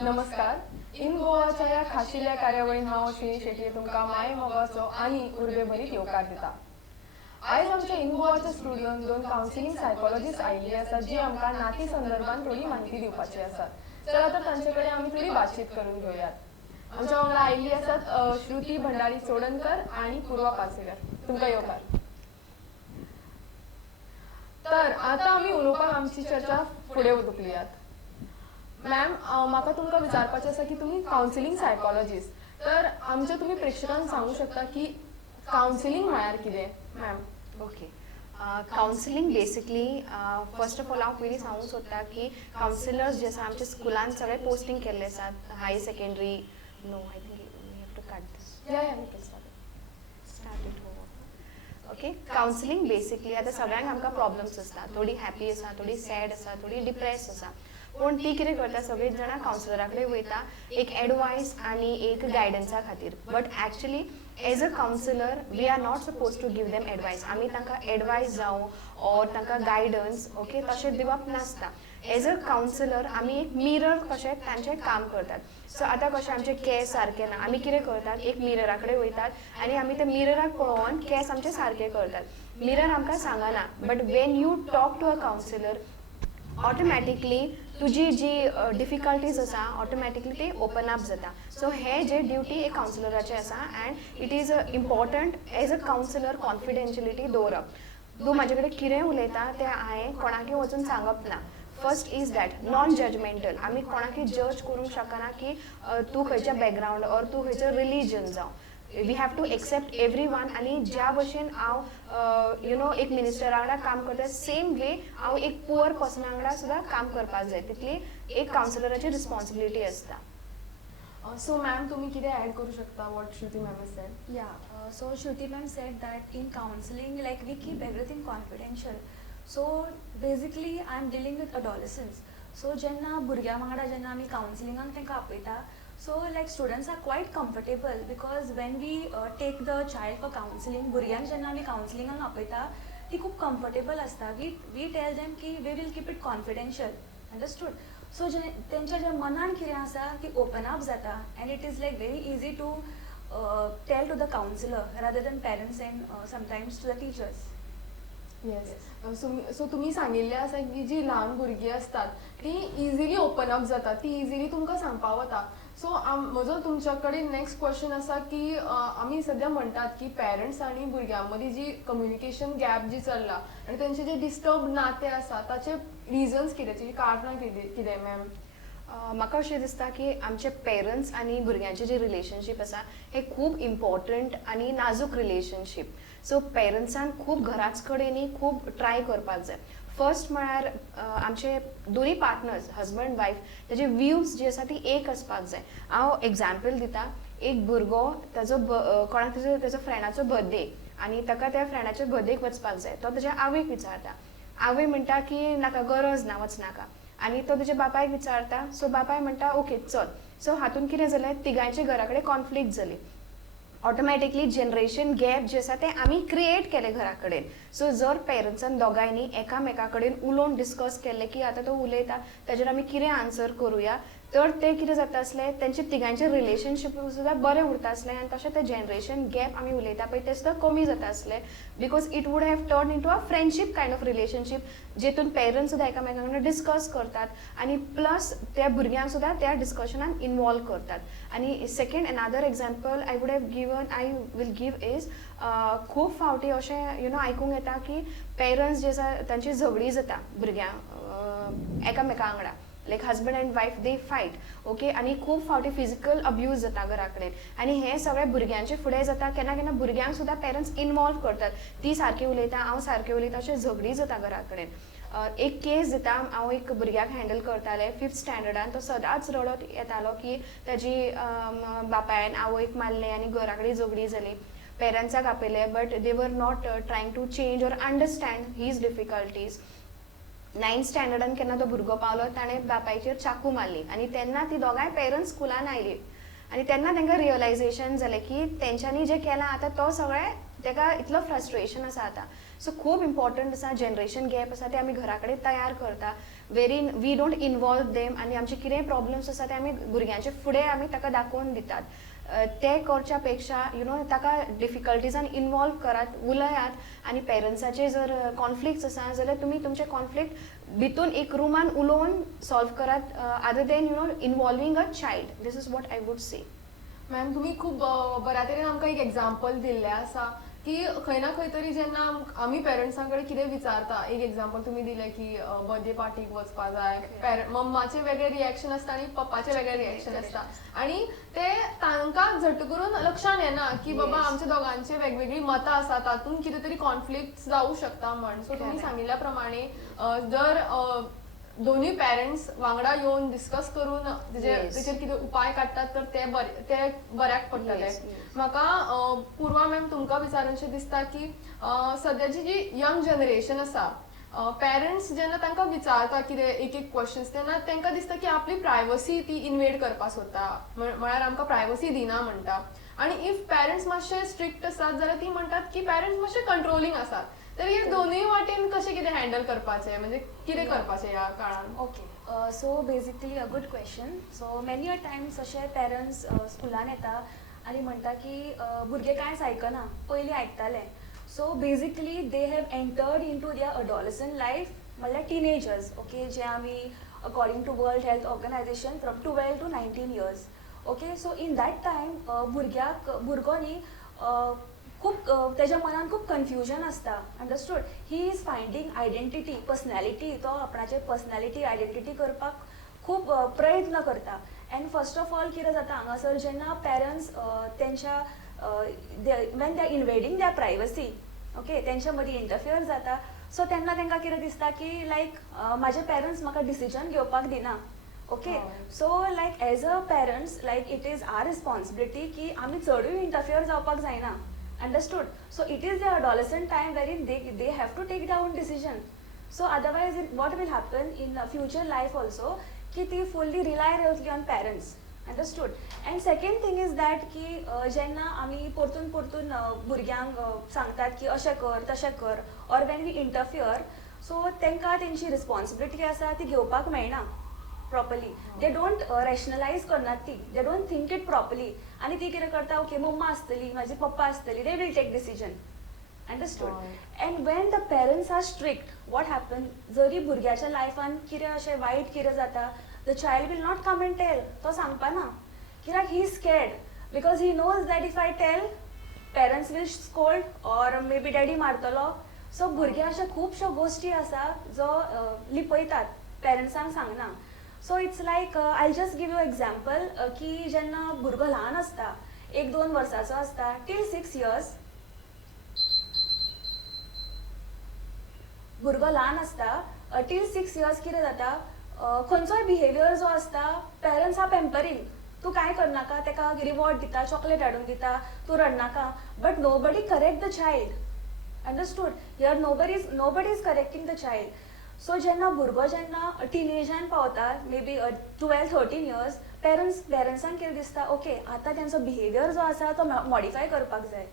नमस्कार. इन गोवाच्या या खाशिल्या कार्यावळीन हांव अश्विनी शेटये तुमकां माये मोगाचो आनी उर्बे भरीत येवकार दिता. आयज आमच्या इन गोवाच्या स्टुडियोन दोन कावन्सिलींग सायकोलॉजिस्ट आयिल्ली आसात जी आमकां नाती संदर्भात थोडी म्हायती दिवपाची आसात. चला तर तांचे कडेन आमी थोडी बातचीत करून घेवयात. आमच्या वांगडा आयिल्ली आसात श्रुती भंडारी चोडणकर आनी पूर्वा पार्सेकर. तुमकां येवकार. तर आतां आमी उलोवपाक आमची चर्चा फुडें धुकलुयात. मॅम, म्हाका तुमकां विचारपाचें आसा की तुमी कावन्सिलींग सायकोलॉजिस्ट, तर आमच्या तुमी प्रेक्षकांक सांगूं शकता की कावन्सिलींग म्हळ्यार कितें ma'am? Okay. Counselling basically first of all हांव पयलीं सांगूंक सोदता की कावन्सिलर्स जे आसा आमच्या स्कुलान सगळे पोस्टींग केल्ले आसात. Higher secondary no I think we have to cut this. या start it okay. Counselling basically आतां सगळ्यांक आमकां प्रॉब्लम्स आसता. थोडी हॅपी आसा, थोडी सॅड आसा, थोडी डिप्रेस आसा. पूण ती कितें करता, सगळीं जाणां कावन्सिलरा कडेन वयता एक एडवायस आनी एक गायडन्सा खातीर. But actually as a counsellor we are not suppose to give them advice. आमी तांकां एडवायस जावं ऑर तांकां गायडन्स ओके तशें दिवप नासता. एज अ कावन्सिलर आमी एक मिरर कशें तांचें काम करतात. सो आतां कशें आमचे केस सारके ना, आमी कितें करतात एक मिररा कडेन वयतात आनी आमी त्या मिरराक पळोवन केस आमचे सारके करतात. मिरर आमकां सांगना, but when you talk to a counsellor automatically तुजी जी डिफिकल्टीज आसा ऑटोमॅटिकली ते ओपन अप जाता. सो हे जे ड्युटी एक कावन्सिलराचे आसा and it is important as a counsellor confidentiality दवरप. तूं म्हाजे कडेन कितें उलयता तें हांवें कोणाकय वचून सांगप ना. First is that non judgemental. आमी कोणाकय जज करूंक शकना की तूं खंयच्या बॅकग्रावंड ऑर तूं खंयचो रिलीजन जावं. We have to accept everyone. आनी ज्या भशेन हांव एक मिनिस्टरा वांगडा काम करता सेम वे हांव एक पुअर पर्सना वांगडा सुद्दां काम करपाक जाय. तितली एक कावन्सिलराची रिस्पॉन्सिबिलिटी आसता. सो मॅम, तुम्ही कितें ॲड करू शकता what Shruti ma'am has sed? Yeah, so Shruti ma'am said that in counseling, like we keep everything confidential. So basically, I'm dealing with adolescents. So जेन्ना भुरग्यां वांगडा जेन्ना आमी कावन्सिलिंगाक तांकां आपयता, so like students are quite comfortable because when we take the child for counseling, भुरग्यांक जेन्ना आमी कावन्सिलिंगाक आपयता ती खूब comfortable आसता. We tell them की we will keep it confidential. Understood? So तेंच्या जे मनान कितें आसा ती ओपन अप जाता and it is like very easy to tell to the counselor rather than parents and sometimes to the teachers. Yes. So तुम्ही सांगिल्लें आसा की जी ल्हान भुरगीं असतात ती इजिली ओपन अप जाता, ती इजिली तुमकां सांगपा वता. सो म्हजो तुमच्या कडेन नेक्स्ट क्वेश्चन आसा की आमी सद्या म्हणटात की पेरंट्स आनी भुरग्यां मदीं जी कम्युनिकेशन गॅप जी चल्ला आनी तेंचे जे डिस्टर्ब नाते आसा ताचे रिजन्स कितें, ताची कारणां कितें मॅम? म्हाका अशें दिसता की आमचे पेरंट्स आनी भुरग्यांचें जे रिलेशनशीप आसा हें खूब इम्पॉर्टंट आनी नाजूक रिलेशनशीप. सो पेरंट्सान खूब घराच कडेनी खूब ट्राय करपाक जाय. फर्स्ट म्हळ्यार आमचे दोनी पार्टनर्स हजबंड वायफ तेजे व्यूज जी आसा ती एक आसपाक जाय. हांव एग्जाम्पल दिता. एक भुरगो ताजो कोणाक तेजो फ्रेंडाचो बर्थडे आनी ताका त्या फ्रेंडाच्या बर्थडेक वचपाक जाय. तो तेज्या आवयक विचारता. आवय म्हणटा की नाका, गरज ना, वचनाका. आनी तो तेज्या बापायक विचारता. सो बापाय म्हणटा ओके चल. सो हातून कितें जालें, तिगांयचे घरा कडेन कॉन्फ्लिक्ट जाली. ऑटोमॅटिकली जनरेशन गॅप जे आसा तें आमी क्रिएट केलें घरा कडेन. सो जर पेरंट्सान दोगांयनी एकामेका कडेन उलोवन डिस्कस केलें की आतां तो उलयता ताजेर आमी कितें आन्सर करुया, तर तें कितें जाता आसलें तेंचे तिगांयचें रिलेशनशीप सुद्दां बरें उरता आसलें आनी तशें तें जनरेशन गॅप आमी उलयता पळय तें सुद्दां कमी जाता आसलें. Because it would have turn into a friendship kind of relationship जेतून पेरंट्स सुद्दां एकामेका कडेन डिस्कस करतात आनी प्लस त्या भुरग्यांक सुद्दां त्या डिस्कशनान इनवॉल्व करतात. आनी second another example I will give is खूब फावटी अशें आयकूंक येता की पेरंट्स जे आसा तांची झगडी जाता भुरग्यांक एकामेका वांगडा, लायक हजबंड एंड वायफ दे फायट ओके. आनी खूब फावटी फिजिकल अब्यूज जाता घरा कडेन आनी हें सगळें भुरग्यांचे फुडें जाता. केन्ना केन्ना भुरग्यांक सुद्दां पेरंट्स इनवॉल्व करतात. ती सारकी उलयता, हांव सारकें उलयता, अशें झगडी जाता घरा कडेन. एक केस दिता. हांव एक भुरग्याक हँडल करतालें 5th स्टँडर्डान. तो सदांच रडत येतालो की ताजी बापायन आवयक मारलें आनी घरा कडेन झगडी जाली. पेरंट्साक आपयलें but they were not trying to change or understand his difficulties. 9th स्टँडर्डान केन्ना तो भुरगो पावलो ताणें बापायचेर चाकू मारली आनी तेन्ना ती दोगांय पेरंट्स स्कुलान आयली आनी तेन्ना तांकां रियलायजेशन जालें की तेंच्यांनी जें केलां आतां तो सगळें ताका इतलो फ्रस्ट्रेशन आसा आतां. सो खूब इम्पॉर्टंट आसा जनरेशन गॅप आसा ते आमी घरा कडेन तयार करता. वेरीन वी डोंट इनवॉल्व देम आनी आमचे कितेंय प्रॉब्लम्स आसा ते आमी भुरग्यांचे फुडें आमी ताका दाखोवन दितात. ते करच्या पेक्षा ताका डिफिकल्टीजान इनवॉल्व करात, उलयात आनी पेरंट्साचे जर कॉन्फ्लिक्ट्स आसा जाल्यार तुमी तुमचे कॉन्फ्लिक्ट भितून एक रुमान उलोवन सॉल्व करात, other than involving a child. This is what I would say. Ma'am तुम्ही खूप बऱ्या तरेन आमकां एक एग्जाम्पल दिल्लें आसा की खंय ना खंय तरी जेन्ना आमी पेरंट्सां कडेन कितें विचारता, एक एग्जाम्पल तुमी दिलें की बर्थडे पार्टीक वचपा जाय, मम्माचें वेगळें रिएक्शन आसता आनी पप्पाचें वेगळें रिएक्शन आसता आनी ते तांकां झट्ट करून लक्षान येना की बाबा आमच्या दोगांचे वेगवेगळी मतां आसा, तातूंत कितें तरी कॉन्फ्लिक्ट जावं शकता म्हण. सो तुमी सांगिल्ल्या प्रमाणे जर दोन्ही पेरेंट्स वांगडा येवन डिस्कस करून तेचेर कितें उपाय काडटात तर ते बऱ्याक पडटले. म्हाका पुर्वा मॅम तुमकां विचारूनशें दिसता की सद्याची जी यंग जनरेशन आसा, पेरेंट्स जेन्ना तांकां विचारता कितें एक क्वेश्चन्स तेन्ना तांकां दिसता की आपली प्रायवसी ती इन्वेड करपाक सोदता, म्हळ्यार आमकां प्रायवसी दिना म्हणटा. आनी इफ पेरेंट्स मातशे स्ट्रिक्ट आसात जाल्यार ती म्हणटात की पेरेंट्स मातशे कंट्रोलिंग आसात. तर हे दोनूय वाटेन कशें कितें हँडल करपाचें, म्हणजे कितें करपाचें ह्या काळान? Okay, so basically a good question. So many a times अशे पेरंट्स स्कुलान येता आनी म्हणटा की भुरगे कांयच आयकना, पयलीं आयकताले. So basically they have entered into their adolescent life, म्हणल्यार टिनेजर्स. ओके, जे आमी according to World Health Organization from 12 to 19 years. Okay, so in that time भुरगो न्ही खूप त्याच्या मनान खूप कन्फ्युजन आसता. Understood, he is finding identity, personality. तो आपणाचे पर्सनॅलिटी आयडेंटिटी करपाक खूप प्रयत्न करता. अँड फर्स्ट ऑफ ऑल कितें जाता हांगासर जेन्ना पेरंट्स तेंच्या when they are invading their privacy, okay, तेंच्या मदीं इंटरफियर जाता. सो तेन्ना तांकां कितें दिसता की लायक म्हाजे पेरंट्स म्हाका डिसिजन घेवपाक दिना. Okay, so like as a parents like it is our responsibility की आमी चडूय इंटरफियर जावपाक जायना. Understood? So it is the adolescent time wherein they have to take their own decision. So otherwise what will happen in future life also ki they fully rely on parents. Understood? And second thing is that ki jenna आमी परतून भुरग्यांक सांगतात की अशें कर तशें कर, or when we interfere, so तांकां तेंची रिस्पॉन्सिबिलिटी आसा ती घेवपाक मेळना properly. They don't rationalize करनात ती, they don't think it properly. आणि ती कितें करता, ओके मम्मा आसतली, माझी पप्पा आसतली, they will take decision. Understood? And when the parents are strict, what happen? जरी भुरग्याच्या लायफान कितें अशें वायट कितें जाता, the child will not come and tell. तो सांगपाना कित्याक he is scared because he knows that if I tell, parents will scold or maybe daddy मारतलो. So भुरगे अशे खुबश्यो गोष्टी आसा जो लिपयतात, पेरंट्सांक सांगना. So it's like I just give you example की जेन्ना भुरगो ल्हान आसता, 1-2 वर्साचो आसता, टील 6 years भुरगो ल्हान आसता, टील 6 years कितें जाता, खंयचोय बिहेवियर जो आसता, पेरंट्स आर पेम्परिंग. तूं कांय करनाका, ताका रिवॉर्ड दिता, चॉकलेट हाडून दिता, तूं रडनाका, but nobody correct the child. Understood? Here nobody is correcting the child. So जेन्ना भुरगो जेन्ना टिनेजान पावता, मे बी 12-13 years, पेरंट्सांक कितें दिसता, ओके आतां तेंचो बिहेवियर जो आसा तो मॉडिफाय करपाक जाय.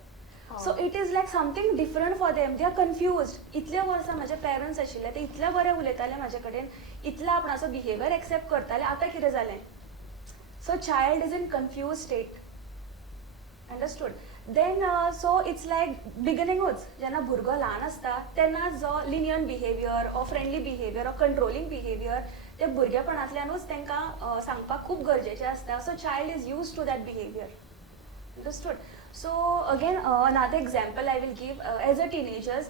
So it is like something different for them. They are confused. इतले वर्सां म्हाजे पेरंट्स आशिल्ले, ते इतले बरे उलयताले म्हाजे कडेन, इतलो आपणाचो बिहेवियर एक्सेप्ट करताले, आतां कितें जालें? So child is in confuse state. Understood? Then so it's like बिगिनिंगूच जेन्ना भुरगो ल्हान आसता तेन्ना जो lenient behaviour or friendly behaviour or controlling behaviour ते भुरगेपणांतल्यानूच तांकां सांगपाक खूब गरजेचें आसता. So child is use to that behaviour. Understood? So again another example I will give. As a teenagers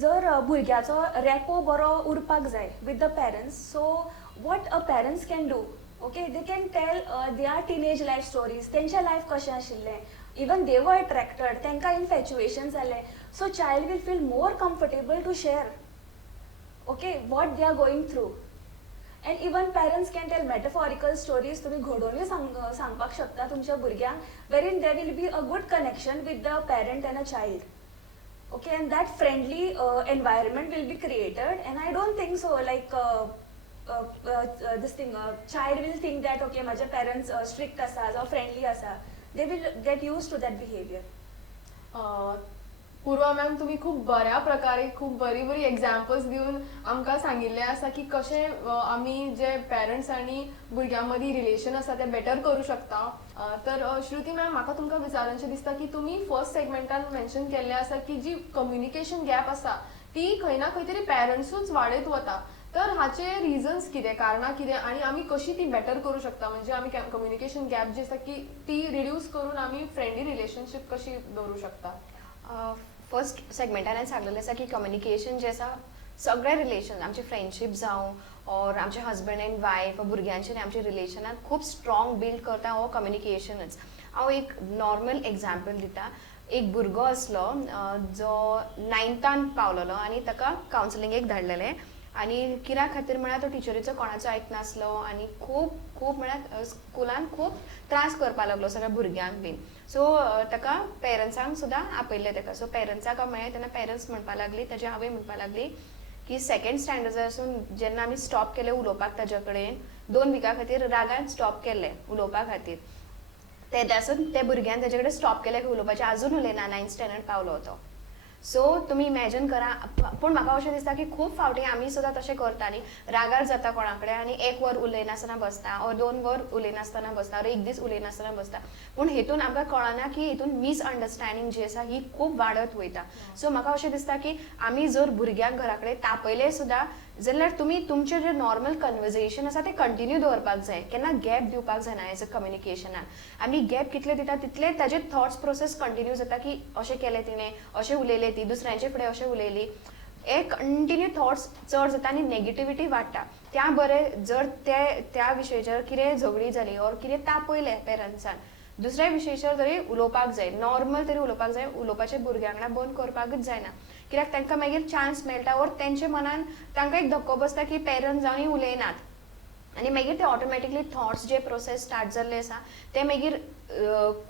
जर भुरग्याचो रॅपो बरो उरपाक जाय with the parents, so what a parents can do, okay, they can tell their teenage life stories. तेंचें life कशें आशिल्लें, even they were attracted, तांकां infatuation जालें. So child will feel more comfortable to share, okay, what they are going through. And even parents can tell metaphorical stories. तुम्ही घडोवनूय सांगपाक शकता तुमच्या भुरग्यांक, wherein there will be a good connection with the parent and a child. Okay, and that friendly environment will be created. And I don't think so like this thing, child will think that okay माझे parents strict आसा or friendly आसा. They will get used to that behavior. Purva ma'am तुम्ही खूप बऱ्या प्रकारे खूप बरी examples दिवन आमकां सांगिल्लें आसा की कशें आमी जे पेरंट्स आनी भुरग्यां मदीं रिलेशन आसा तें बेटर करूं शकता. तर श्रुती मॅम म्हाका तुमकां विचारचें दिसता की तुमी फर्स्ट सेगमेंटान मेन्शन केल्लें आसा की जी कम्युनिकेशन गॅप आसा ती खंय ना खंय तरी पेरंट्सूच वाडयत वता. तर हाचे रिजन्स कितें, कारणां कितें आनी आमी कशी ती बेटर करूं शकता, म्हणजे आमी कम्युनिकेशन गॅप जी आसा की ती रिड्यूस करून आमी फ्रेंडली रिलेशनशीप कशी दवरूं शकता. फर्स्ट सेगमेंटान हांवें सांगलेलें आसा की कम्युनिकेशन जें आसा सगळे रिलेशन आमचे फ्रेंडशीप जावं ऑर आमचे हजबंड एंड वायफ भुरग्यांचे आमचे रिलेशनान खूब स्ट्रॉंग बिल्ड करता हो कम्युनिकेशनच. हांव एक नॉर्मल एग्जाम्पल दिता. एक भुरगो असलो जो 9थान पावलेलो आनी ताका कावन्सिलिंगेक धाडलेलें आनी कित्याक खातीर म्हळ्यार तो टिचरीचो कोणाचो आयकनासलो आनी खूब म्हळ्यार स्कुलान खूब त्रास करपाक लागलो सगळ्या भुरग्यांक बीन. सो ताका पेरंट्सांक सुद्दां आपयल्लें ताका. सो पेरंट्साक हांव मेळ्ळें तेन्ना पेरंट्स म्हणपाक लागली, ताजी आवय म्हणपाक लागली की सेकेंड स्टँडर्डासून जेन्ना आमी स्टॉप केलें उलोवपाक ताजे कडेन 2 विकां खातीर रागान स्टॉप केल्लें उलोवपा खातीर. तेन्नासून त्या भुरग्यान ताजे कडेन स्टॉप केलें की उलोवपाचें, आजून उलयना, 9th स्टँडर्ड पावलो तो. सो तुमी इमॅजीन करा. पूण म्हाका अशें दिसता की खूब फावटी आमी सुद्दां तशें करतालीं, रागार जाता कोणा कडेन आनी 1 वर उलयनासतना बसता ऑर 2 वर उलयनासतना बसता ऑर 1 दीस उलयनासतना बसता. पूण हेतून आमकां कळना की हेतून मिसअंडरस्टँडींग जी आसा ही खूब वाडत वयता. सो म्हाका अशें दिसता की आमी जर भुरग्यांक घरा कडेन तापयलें सुद्दां जाल्यार तुमी तुमचें जें नॉर्मल कन्वर्सेशन आसा तें कंटिन्यू दवरपाक जाय. केन्ना गॅप दिवपाक जायना एज अ कम्युनिकेशनान. आमी गॅप कितले दिता तितले ताजे थॉट्स प्रोसेस कंटिन्यू जाता की अशें केलें तिणें, अशें उलयलें ती, दुसऱ्यांचे फुडें अशें उलयली. हे कंटिन्यू थॉट्स चड जाता आनी नेगेटिविटी वाडटा. त्या बरें जर त्या विशयाचेर कितें झगडी जाली ऑर कितें तापयलें पेरंट्सान, दुसऱ्या विशयाचेर तरी उलोवपाक जाय, नॉर्मल तरी उलोवपाक जाय. उलोवपाचें भुरग्यां वांगडा बंद करपाकूच जायना. कित्याक तांकां मागीर चान्स मेळटा ऑर तेंच्या मनान तांकां एक धक्को बसता की पेरंट्स जावनी उलयनात आनी मागीर ते ऑटोमॅटिकली थॉट्स जे प्रोसेस स्टार्ट जाल्ले आसा ते मागीर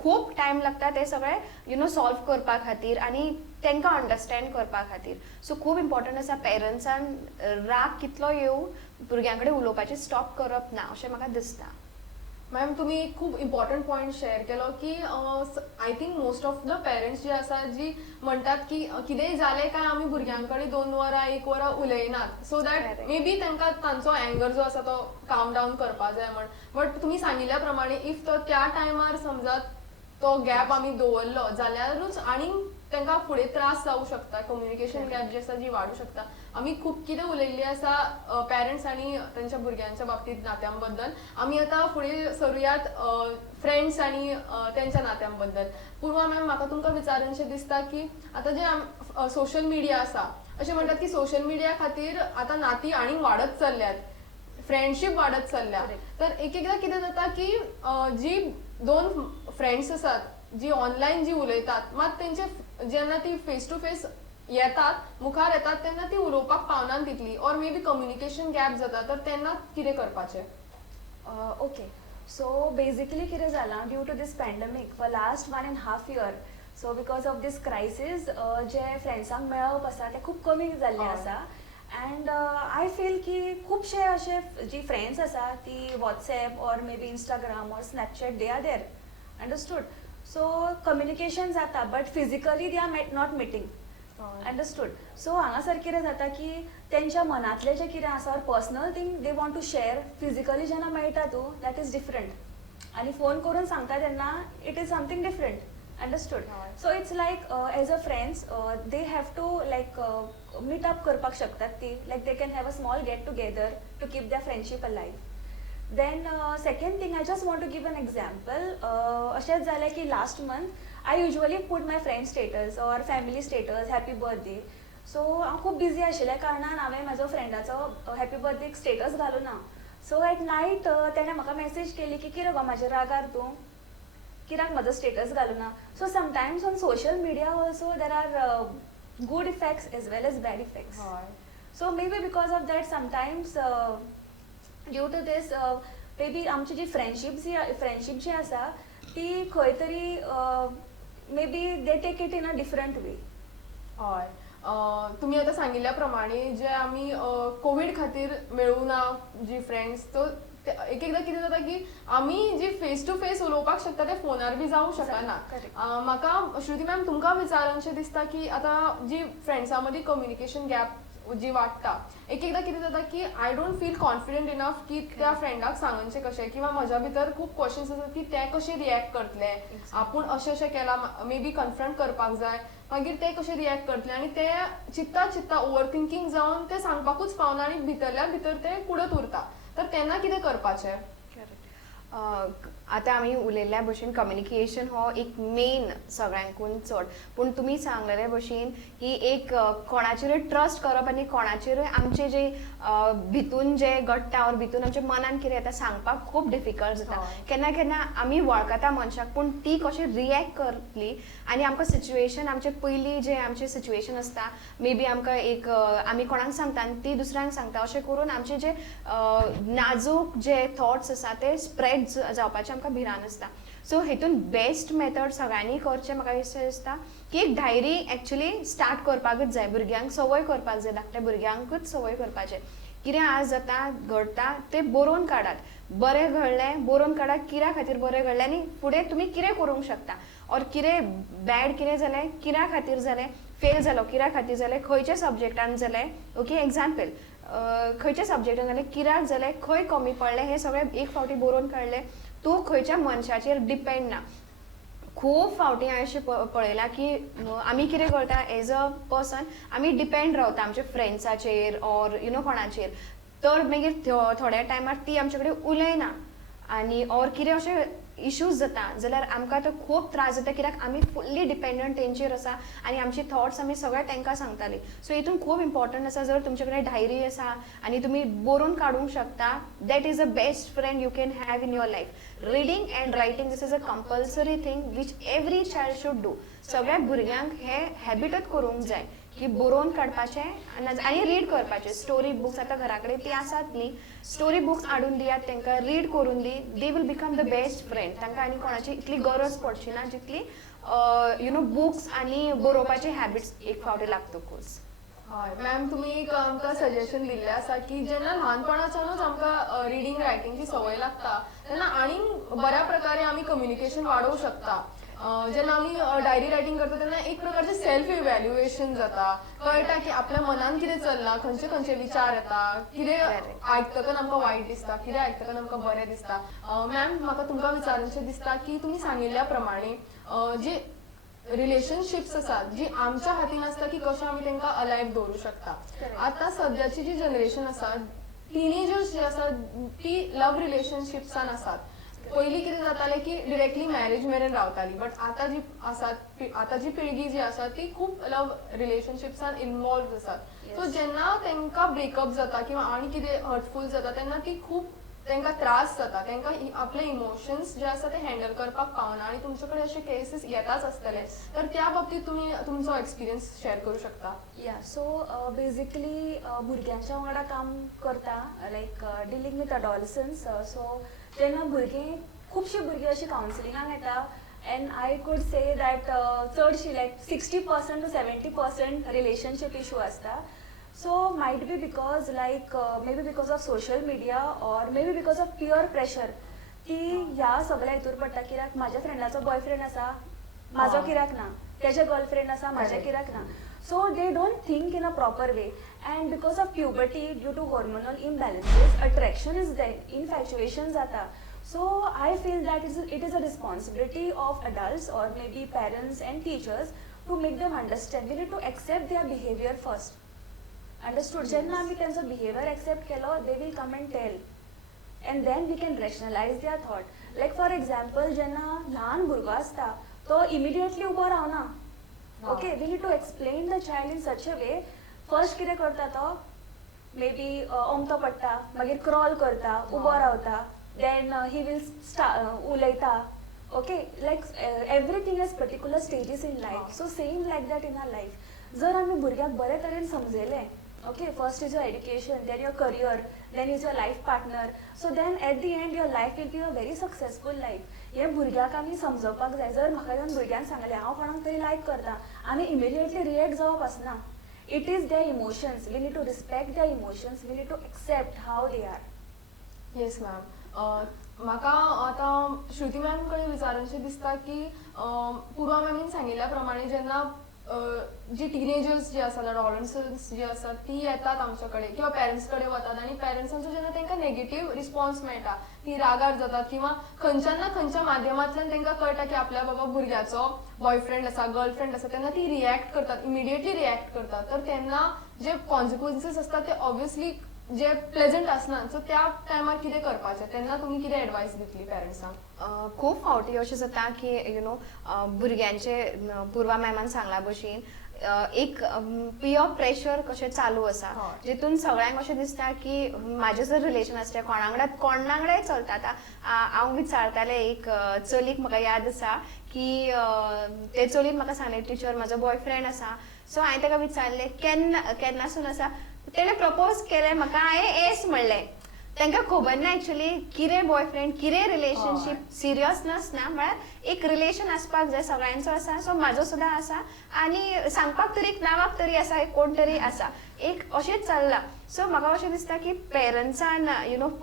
खूब टायम लागता ते सगळे सॉल्व करपा खातीर आनी तांकां अंडरस्टँड करपा खातीर. सो खूब इम्पॉर्टंट आसा पेरंट्सान राग कितलो येवं भुरग्यां कडेन उलोवपाचें स्टॉप करप ना अशें म्हाका दिसता. मॅम तुम्ही एक खूप इम्पॉर्टंट पॉईंट शेअर केलो की I think most of the parents जे आसा जी म्हणटात की कितेंय जालें काय आमी भुरग्यांकडे 2 वरां 1 वरां उलयनात सो दॅट मे बी तांकां तांचो एंगर जो आसा तो काम डावन करपा जाय म्हण. बट तुमी सांगिल्ल्या प्रमाणे इफ तो त्या टायमार समजा तो गॅप आमी दवरलो जाल्यारूच आनी तांकां फुडें त्रास जावं शकता. कम्युनिकेशन गॅप जी आसा जी वाडूं शकता. आमी खूब कितें उलयल्ली आसा पेरंट्स आनी तांच्या भुरग्यांच्या बाबतींत नात्यां बद्दल. आमी आतां फुडें सरुयात फ्रेंड्स आनी तेंच्या नात्यां बद्दल. पूर्वा मॅम म्हाका तुमकां विचारचें दिसता की आतां जे सोशल मिडिया आसा अशें म्हणटात की सोशल मिडिया खातीर आतां नातीं आनीक वाडत चल्ल्यात, फ्रेंडशीप वाडत चल्ल्या. तर एकदां कितें जाता की जी 2 फ्रेंड्स आसात जी ऑनलायन जी उलयतात मात तेंचे जेन्ना ती फेस टू फेस येतात मुखार येतात तेन्ना ती उलोवपाक पावनात तितली or may be communication gap जाता. तर तेन्ना कितें करपाचें? ओके, सो बेसिकली कितें जालां due to this pandemic for last 1.5 year. So because of this crisis जे फ्रेंड्सांक मेळप आसा ते खूब कमी जाल्ले आसा. एंड आय फील की खुबशे अशे जी फ्रेंड्स आसा ती WhatsApp or maybe Instagram or Snapchat they are there understood. So communication जाता but physically they are not meeting understood. So हांगासर कितें जाता की तेंच्या मनांतलें जें कितें आसा or personal thing they want to share physically जेन्ना मेळटा तूं दॅट इज डिफरंट. आनी फोन करून सांगता तेन्ना it is something different understood. So it's like as a friends they have to like meet up करपाक शकतात ती like they can have a small get together to keep their friendship alive. Then second thing I just want to give an example. अशेंच जालें की last month I usually put my friend status or family status happy birthday. So हांव खूब busy आशिल्ल्या कारणान हांवें म्हाजो फ्रेंडाचो happy birthday status घालूं ना. सो एट नायट तेणें म्हाका मेसेज केली की कितें गो म्हाज्या रागार तूं कित्याक म्हाजो स्टेटस घालूं ना. So sometimes on social media also there are good effects as well as bad effects. So maybe because of that sometimes due to this maybe आमची जी फ्रेंडशीप जी आसा ती खंय तरी maybe they take it in a different way. हय, तुम्ही आता सांगिल्ल्या प्रमाणे जे आमी कोविड खातीर मेळूं ना जी फ्रेंड्स तो एक एकदां कितें जाता की आमी जी फेस टू फेस उलोवपाक शकता ते फोनार बी जावंक शकना. Correct. म्हाका श्रुती मॅम तुमकां विचारनशें दिसता की आतां जी फ्रेंड्सां मदीं कम्युनिकेशन गॅप जी वाडटा एक एकदां कितें जाता की I don't feel confident enough की त्या फ्रेंडाक सांगनचें कशें किंवा म्हज्या भितर खूब क्वेश्चन्स आसात की ते कशें रिएक्ट करतले आपूण अशें अशें केलां मे बी कन्फ्रंट करपाक जाय मागीर ते कशें रिएक्ट करतले आनी ते चिंतता चिंतता ओवर थिंकींग जावन ते सांगपाकूच पावना आनी भितरल्या भितर ते कुडत उरता तर तेन्ना कितें करपाचें. आतां आमी उलयल्ल्या भशेन कम्युनिकेशन हो एक मेन सगळ्यांकून चड पूण तुमी सांगलेले भशेन ही एक कोणाचेरूय ट्रस्ट करप आनी कोणाचेरूय आमचे जे भितून जे घडटा और भितून आमच्या मनान कितें येता सांगपाक खूब डिफिकल्ट जाता. केन्ना केन्ना आमी वळखता मनशाक पूण ती कशी रिएक्ट करतली आनी आमकां सिच्युएशन आमचे पयलीं जे आमचे सिच्युएशन आसता मे बी आमकां एक आमी कोणाक सांगता आनी ती दुसऱ्यांक सांगता अशें करून आमचे जे नाजूक जे थॉट्स आसा ते स्प्रेड जावपाचें आमकां भिरांत आसता. सो हेतून बेस्ट मेथड सगळ्यांनी करचें म्हाका दिसता की एक डायरी एक्चुली स्टार्ट करपाकूच जाय. भुरग्यांक संवय करपाक जाय धाकट्या भुरग्यांकूच संवय करपाचें कितें आज जाता घडटा तें बरोवन काडात. बरें घडलें बरोवन काडात कित्या खातीर बरें घडलें आनी फुडें तुमी कितें करूंक शकता और कितें बॅड कितें जालें कित्या खातीर जालें फेल जालो कित्या खातीर जालें खंयच्या सब्जेक्टान जालें. ओके एग्जाम्पल खंयच्या सब्जेक्टान जालें कित्याक जालें खंय कमी पडलें हें सगळें एक फावटी बरोवन काडलें. तूं खंयच्या मनशाचेर डिपेंड ना. खूब फावटी हांवें अशें पळयलां की आमी कितें करता एज अ पर्सन आमी डिपेंड रावता आमच्या फ्रेंड्साचेर ऑर कोणाचेर तर मागीर थोड्या टायमार ती आमचे कडेन उलयना आनी ऑर कितें अशें इश्यूज जाता जाल्यार आमकां तो खूब त्रास जाता कित्याक आमी फुल्ली डिपेंडंट तेंचेर आसा आनी आमचे थॉट्स आमी सगळे तांकां सांगतालीं. सो हितून खूब इम्पॉर्टंट आसा जर तुमचे कडेन डायरी आसा आनी तुमी बरोवन काडूंक शकता that is a best friend you can have in your life. Reading and writing this is a compulsory thing which every child should do. सगळ्या भुरग्यांक हे हॅबिटूच करूंक जाय की बरोवन काडपाचें आनी रीड करपाचें. स्टोरी बुक्स आतां घरा कडेन ती आसात न्ही स्टोरी बुक्स हाडून दियात तांकां रीड करून दी they will become the best friend. तांकां आनी कोणाची इतली गरज पडची ना जितली बुक्स आनी बरोवपाची हॅबिट्स एक फावटी लागतकूच. हय मॅम तुमी एक आमकां सजेशन दिल्लें आसा की जेन्ना ल्हानपणाच्यानूच आमकां रिडींग रायटिंगची संवय लागता तेन्ना आनीक बऱ्या प्रकारे आमी कम्युनिकेशन वाडोवंक शकता. जेन्ना आमी डायरी रायटींग करता तेन्ना एक प्रकारचें सेल्फ इवॅल्युएशन जाता कळटा की आपल्या मनान कितें चल्लां खंयचे खंयचे विचार येता कितें आयकतकच आमकां वायट दिसता कितें आयकतकच आमकां बरें दिसता. मॅम म्हाका तुमकां विचारचें दिसता की तुमी सांगिल्ल्या प्रमाणे जे रिलेशनशिप्स आसात जी आमच्या हातीन आसता की कशें आमी तांकां अलायव दवरूं शकता. आतां सद्याची जी जनरेशन आसा टिनेजर्स जी आसात ती लव रिलेशनशिप्सान आसात. पयलीं कितें जातालें की डिरेक्टली मॅरेज मेरेन रावताली बट आतां जी आसात आतांची पिळगी जी आसा ती खूब लव रिलेशनशिप्सान इनवॉल्व आसात. सो जेन्ना तांकां ब्रेकअप जाता किंवा आनी कितें हर्टफूल जाता तेन्ना ती खूब तांकां त्रास जाता तांकां आपले इमोशन्स जे आसा ते हँडल करपाक पावना आनी तुमचे कडेन अशे केसीस येताच आसतले तर त्या बाबतींत तुमी तुमचो एक्सपिरियन्स शेअर करूं शकता. या सो बेजिकली भुरग्यांच्या वांगडा काम करता लायक डिलींग विथ अडॉलसन्स. सो तेन्ना भुरगीं खुबशीं भुरगीं अशीं कावन्सिलिंगाक येता end I could say that चडशी लायक 60% to 70% रिलेशनशीप इशू आसता. So might be because maybe because of social media or maybe because of peer pressure की ह्या सगळ्या हितूर पडटा कित्याक म्हाज्या फ्रेंडाचो बॉयफ्रेंड आसा म्हाजो कित्याक ना तेजे गर्लफ्रेंड आसा म्हाजे कित्याक ना. So they don't think in a proper way and because of puberty due to hormonal imbalances attraction is there infatuation जाता. So I feel that it is a responsibility of adults or maybe parents and teachers to make them understand. We need to accept their behavior first. Understood. जेन्ना आमी तेंचो behaviour accept केलो they will come and tell and then we can rationalise their thought. Like for example जेन्ना ल्हान भुरगो आसता तो immediately उबो रावना. Okay we need to explain the child in such a way. First कितें करता तो मे बी ओमतो पडटा मागीर क्रॉल करता उबो रावता देन ही वील उलयता. Okay like everything as particular stages in life. So same like that in our life. जर आमी भुरग्याक बरे तरेन समजयलें okay first is your education then your career then is your life partner so then at the end your life will be a very successful life. हे भुरग्याक आमी समजोवपाक जाय. जर म्हाका येवन भुरग्यान सांगलें हांव कोणाक तरी लायक करता आमी इमिडिएटली रिएक्ट जावप आसना. It is their emotions we need to respect their emotions we need to accept how they are. Yes ma'am म्हाका आतां श्रुती मॅम कडेन विचारचें दिसता की पुर्वा मॅमीन सांगिल्ल्या प्रमाणे जेन्ना जी टिनेजर्स जी आसात एडॉलसन्स जी आसात ती येतात आमचे कडेन किंवा पेरंट्स कडेन वतात आनी पेरंट्सांचो जेन्ना तांकां नेगेटीव रिस्पॉन्स मेळटा ती रागार जातात किंवा खंयच्यान ना खंयच्या माध्यमांतल्यान तांकां कळटा की आपल्या बाबा भुरग्याचो बॉयफ्रेंड आसा गर्लफ्रेंड आसा तेन्ना ती रिएक्ट करतात इमिडिएटली रिएक्ट करतात तर तेन्ना जे कॉन्सिक्वन्सीस आसतात ते ऑब्वियसली जे प्लेजंट आसना सो त्या टायमार कितें करपाचें तेन्ना तुमी कितें एडवायस दितली पेरंट्सांक खूप फावटी अशें जाता की भुरग्यांचे पुर्वा मॅमान सांगला भशेन एक पियर प्रेशर कशें चालू आसा जितून सगळ्यांक अशें दिसता की म्हाजें जर रिलेशन आसलें कोणाकडेय चलता आतां हांव विचारतालें एक चलीक म्हाका याद आसा की ते चलयेन म्हाका सांगलें टिचर म्हाजो बॉयफ्रेंड आसा सो हांवें ताका विचारलें केन्नासून आसा तेणें प्रपोज केलें म्हाका हांवें येस म्हणलें तांकां खबर ना एक्चुअली कितें बॉयफ्रेंड कितें रिलेशनशीप सिरियसनस ना म्हळ्यार एक रिलेशन आसपाक जाय सगळ्यांचो आसा सो म्हाजो सुद्दां आसा आनी सांगपाक तरी नांवाक तरी आसा कोण तरी आसा एक अशेंच चल्लां सो म्हाका अशें दिसता की पेरंट्सान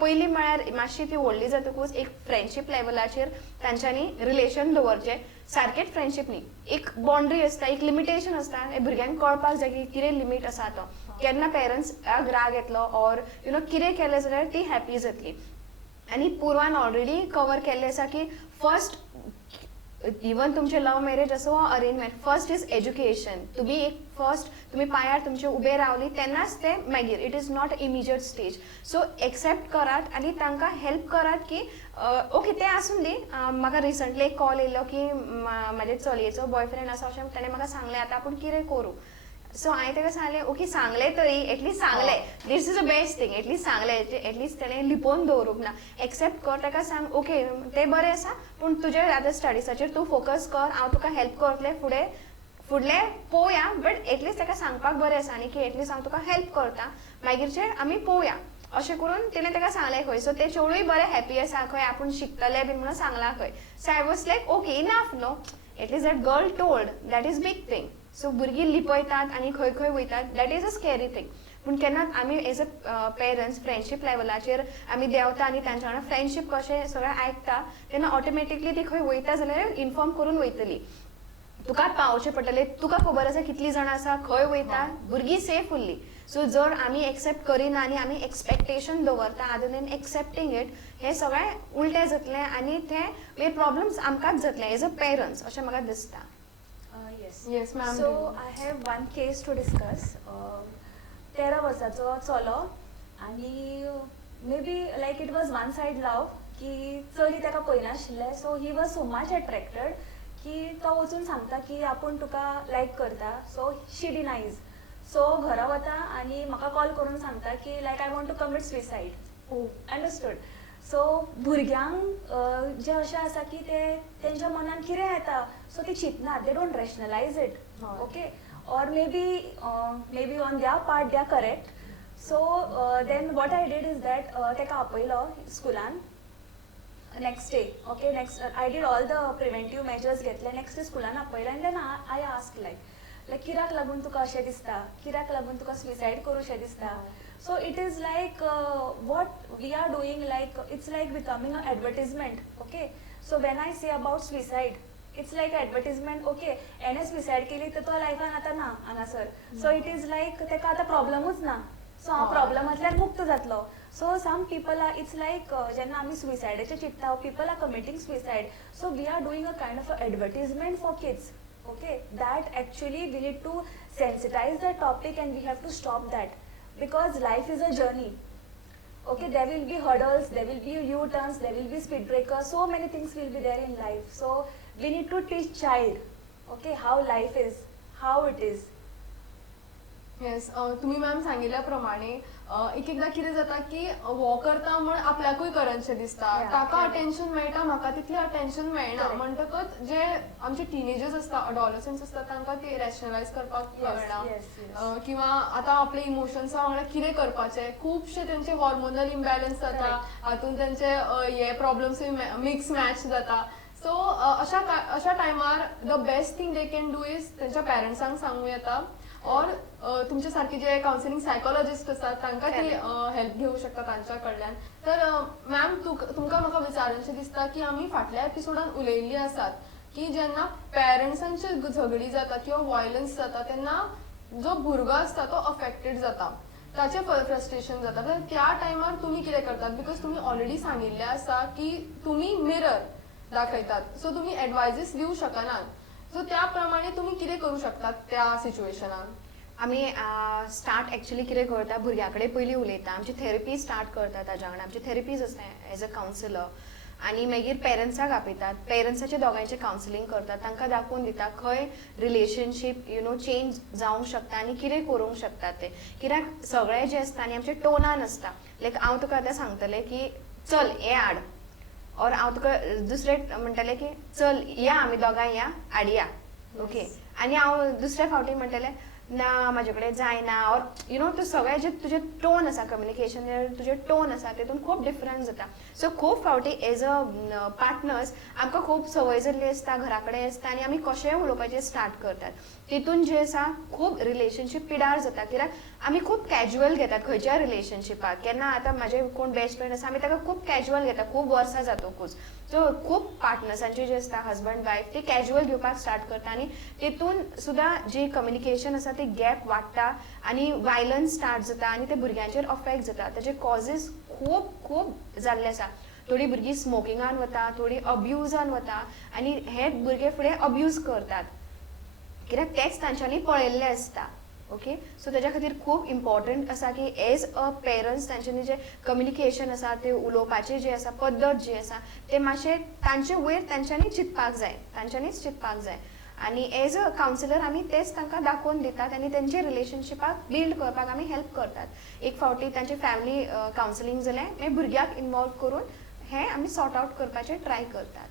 पयलीं म्हळ्यार मातशी ती व्हडली जातकूच एक फ्रेंडशीप लेवलाचेर तांच्यांनी रिलेशन दवरचें सारकेंच फ्रेंडशीप न्ही एक बाउंड्री आसता एक लिमिटेशन आसता हे भुरग्यांक कळपाक जाय की कितें लिमीट आसा तो केन्ना पेरंट्साक राग येतलो ऑर कितें केलें जाल्यार ती हॅपी जातली आनी पुर्वान ऑलरेडी कवर केल्लें आसा की फर्स्ट इवन तुमचें लव मॅरेज असो वा अरेंजमेंट फर्स्ट इज एज्युकेशन तुमी एक फर्स्ट तुमी पांयार तुमचे उबे रावली तेन्नाच ते मागीर it is not immediate stage so accept करात आनी तांकां हेल्प करात की ओके ते आसून दी म्हाका रिसंटली एक कॉल येयलो की म्हाजे चलयेचो बॉयफ्रेंड आसा अशें ताणें म्हाका सांगलें आतां आपूण कितें करूं सो हांवें ताका सांगलें ओके सांगलें तरी एटलीस्ट सांगलें this is a best thing at least सांगलें एटलीस्ट ताणें लिपोवन दवरूंक ना एक्सेप्ट कर ताका सांग ओके तें बरें आसा पूण तुजे आतां स्टडीसाचेर तूं फोकस कर हांव तुका हेल्प करतलें फुडलें पळोवया बट एटलीस्ट ताका सांगपाक बरें आसा न्ही की एटलीस्ट हांव तुका हेल्प करता मागीरचेर आमी पळोवया अशें करून तिणें ताका सांगलें खंय सो ते चेडूय बरें हॅपी आसा खंय आपूण शिकतलें बीन म्हणून सांगलां खंय so I was like okay enough no at least that girl told that is big thing so भुरगीं लिपयतात आनी खंय खंय वयतात that is a scary thing पूण केन्ना आमी एज अ पेरंट्स फ्रेंडशीप लेवलाचेर आमी देंवता आनी तांच्या वांगडा फ्रेंडशीप कशें सगळें आयकता तेन्ना ऑटोमॅटिकली ती खंय वयता जाल्यार इन्फॉर्म करून वयतली तुका पावचें पडटलें तुका खबर आसा कितलीं जाणां आसा खंय वयता भुरगीं सेफ उरलीं सो जर आमी एक्सेप्ट करिना आनी आमी एक्सपेक्टेशन दवरता आदर दॅन एक्सेप्टींग इट हें सगळें उलटें जातलें आनी ते प्रॉब्लम्स आमकांच जातले एज अ पेरंट्स अशें म्हाका दिसता Yes, ma'am. So I have one case to discuss. 13 वर्साचो चलो आनी maybe like it was one side love की चली ताका पळयनाशिल्लें so he was so much attracted की तो वचून सांगता की आपूण तुका लायक करता सो शी डिनायज सो घरा वता आनी म्हाका कॉल करून सांगता की like I want to commit suicide understood so भुरग्यांक जे अशें आसा की ते तेंच्या मनान कितें येता सो ती चिंतनात they don't rationalise it okay or maybe on the part they are correct so then what I did is that ताका आपयलो स्कुलान next day okay next I did all the preventive measures घेतले next day स्कुलान आपयले आनी then I ask लायक कित्याक लागून तुका अशें दिसता कित्याक लागून तुका सुसायड करूशें दिसता so it is like what we are doing like it's like becoming an advertisement okay so when I say about suicide it's like advertisement okay ene suicide केली तर तो लायफान आता ना हांगासर so it is like तेका आता प्रॉब्लमूच ना सो हांव प्रॉब्लमांतल्यान मुक्त जातलो so some people are it's like जेन्ना आमी सुसायडाचें चिंतता people are committing suicide so we are doing a kind of a advertisement for kids okay that actually we need to sensitize the topic and we have to stop that because life is a journey okay there will be hurdles there will be u-turns there will be speed breakers so many things will be there in life so we need to teach child okay how life is how it is yes तुम्ही ma'am सांगिल्ल्या प्रमाणे एक एकदां कितें जाता की हो करता म्हण आपल्याकूय करनशें दिसता ताका अटेन्शन मेळटा म्हाका तितलें अटेन्शन मेळना म्हणटकच जे आमचे टिनेजर्स आसता अडॉलसन्स आसता तांकां ते रॅशनलायज करपाक कळना किंवा आतां आपले इमोशन्सा वांगडा कितें करपाचें खुबशे तेंचे हॉर्मोनल इम्बॅलन्स जाता हातून तेंचे हे प्रॉब्लम्सूय मिक्स मॅच जाता सो अशा टायमार the best thing they can do is तेंच्या पेरंट्सांक सांगूं येता और तुमच्या सारखे जे काउन्सिलिंग सायकोलॉजिस्ट असतात तांकां ती हेल्प घेवंक शकता तांच्या कडल्यान. तर मॅम तुमकां म्हाका विचारचें दिसता की आमी फाटल्या एपिसोडान उलयल्ली आसात की जेन्ना पेरंट्सांची झगडी जाता किंवा वायलन्स जाता तेन्ना जो भुरगो आसता तो अफेक्टेड जाता, ताचें फ्रस्ट्रेशन जाता. तर त्या टायमार तुमी कितें करतात? बिकॉज तुमी ऑलरेडी सांगिल्लें आसा की तुमी मिरर दाखयतात, सो तुमी एडवायजीस दिवंक शकनात. सो त्या प्रमाणे तुमी कितें करूं शकतात त्या सिच्युएशनान? आमी स्टार्ट एक्चुअली कितें करता, भुरग्या कडेन पयलीं उलयता, आमची थेरपी स्टार्ट करता ताज्या वांगडा. आमची थेरपीज आसता एज अ कावन्सिलर. आनी मागीर पेरंट्साक आपयतात, पेरंट्साचे दोगांयचे कावन्सिलींग करतात, तांकां दाखोवन दिता खंय रिलेशनशीप चेंज जावंक शकता आनी कितें करूंक शकता ते. कित्याक सगळें जें आसता न्ही आमचें टोनान आसता. लायक हांव तुका आतां सांगतलें की चल हें हाड, और हांव तुका दुसरें म्हणटलें की चल या आमी दोगांय या हाडया. ओके, आनी हांव दुसऱ्या फावटी म्हणटलें ना म्हाजे कडेन जायना. और तूं सगळें जे तुजें टोन आसा कम्युनिकेशन, तुजें टोन आसा तेतून खूब डिफरंस जाता. सो खूब फावटी एज अ पार्टनर्स आमकां खूब संवय जाल्ली आसता, घरा कडेन आसता आनी आमी कशेंय उलोवपाचें स्टार्ट करतात. तितून जें आसा खूब रिलेशनशीप पिड्यार जाता. कित्याक आमी खूब कॅज्युअल घेतात खंयच्या रिलेशनशिपाक. केन्ना आतां म्हाजे कोण बेस्ट फ्रेंड आसा आमी ताका खूब कॅज्युअल घेता, खूब वर्सां जातकूच. सो खूब पार्टनर्सांची जी आसता हजबंड वायफ ती कॅज्युअल घेवपाक स्टार्ट करता आनी तितून सुद्दां जी कम्युनिकेशन आसा ती गॅप वाडटा आनी वायलन्स स्टार्ट जाता आनी ते भुरग्यांचेर अफेक्ट जाता. ताजे कॉजीस खूब खूब जाल्ले आसा. थोडीं भुरगीं स्मोकिंगान वता, थोडीं अब्युजान वता आनी हे भुरगे फुडें अब्यूज करतात कित्याक तेच तांच्यांनी पळयल्लें आसता. ओके, सो ताच्या खातीर खूब इम्पॉर्टंट आसा की एज अ पेरंट्स तांच्यांनी जे कम्युनिकेशन आसा ते उलोवपाचें जें आसा पद्दत जी आसा ते मातशें तांचे वयर तांच्यांनी चिंतपाक जाय, तांच्यांनीच चिंतपाक जाय. आनी एज अ कावन्सिलर आमी तेच तांकां दाखोवन दितात आनी तेंचे रिलेशनशिपाक बिल्ड करपाक आमी हेल्प करतात. एक फावटी तांचे फॅमिली कावन्सिलींग जालें मागीर भुरग्याक इनवॉल्व करून हें आमी सॉर्ट आवट करपाचें ट्राय करतात.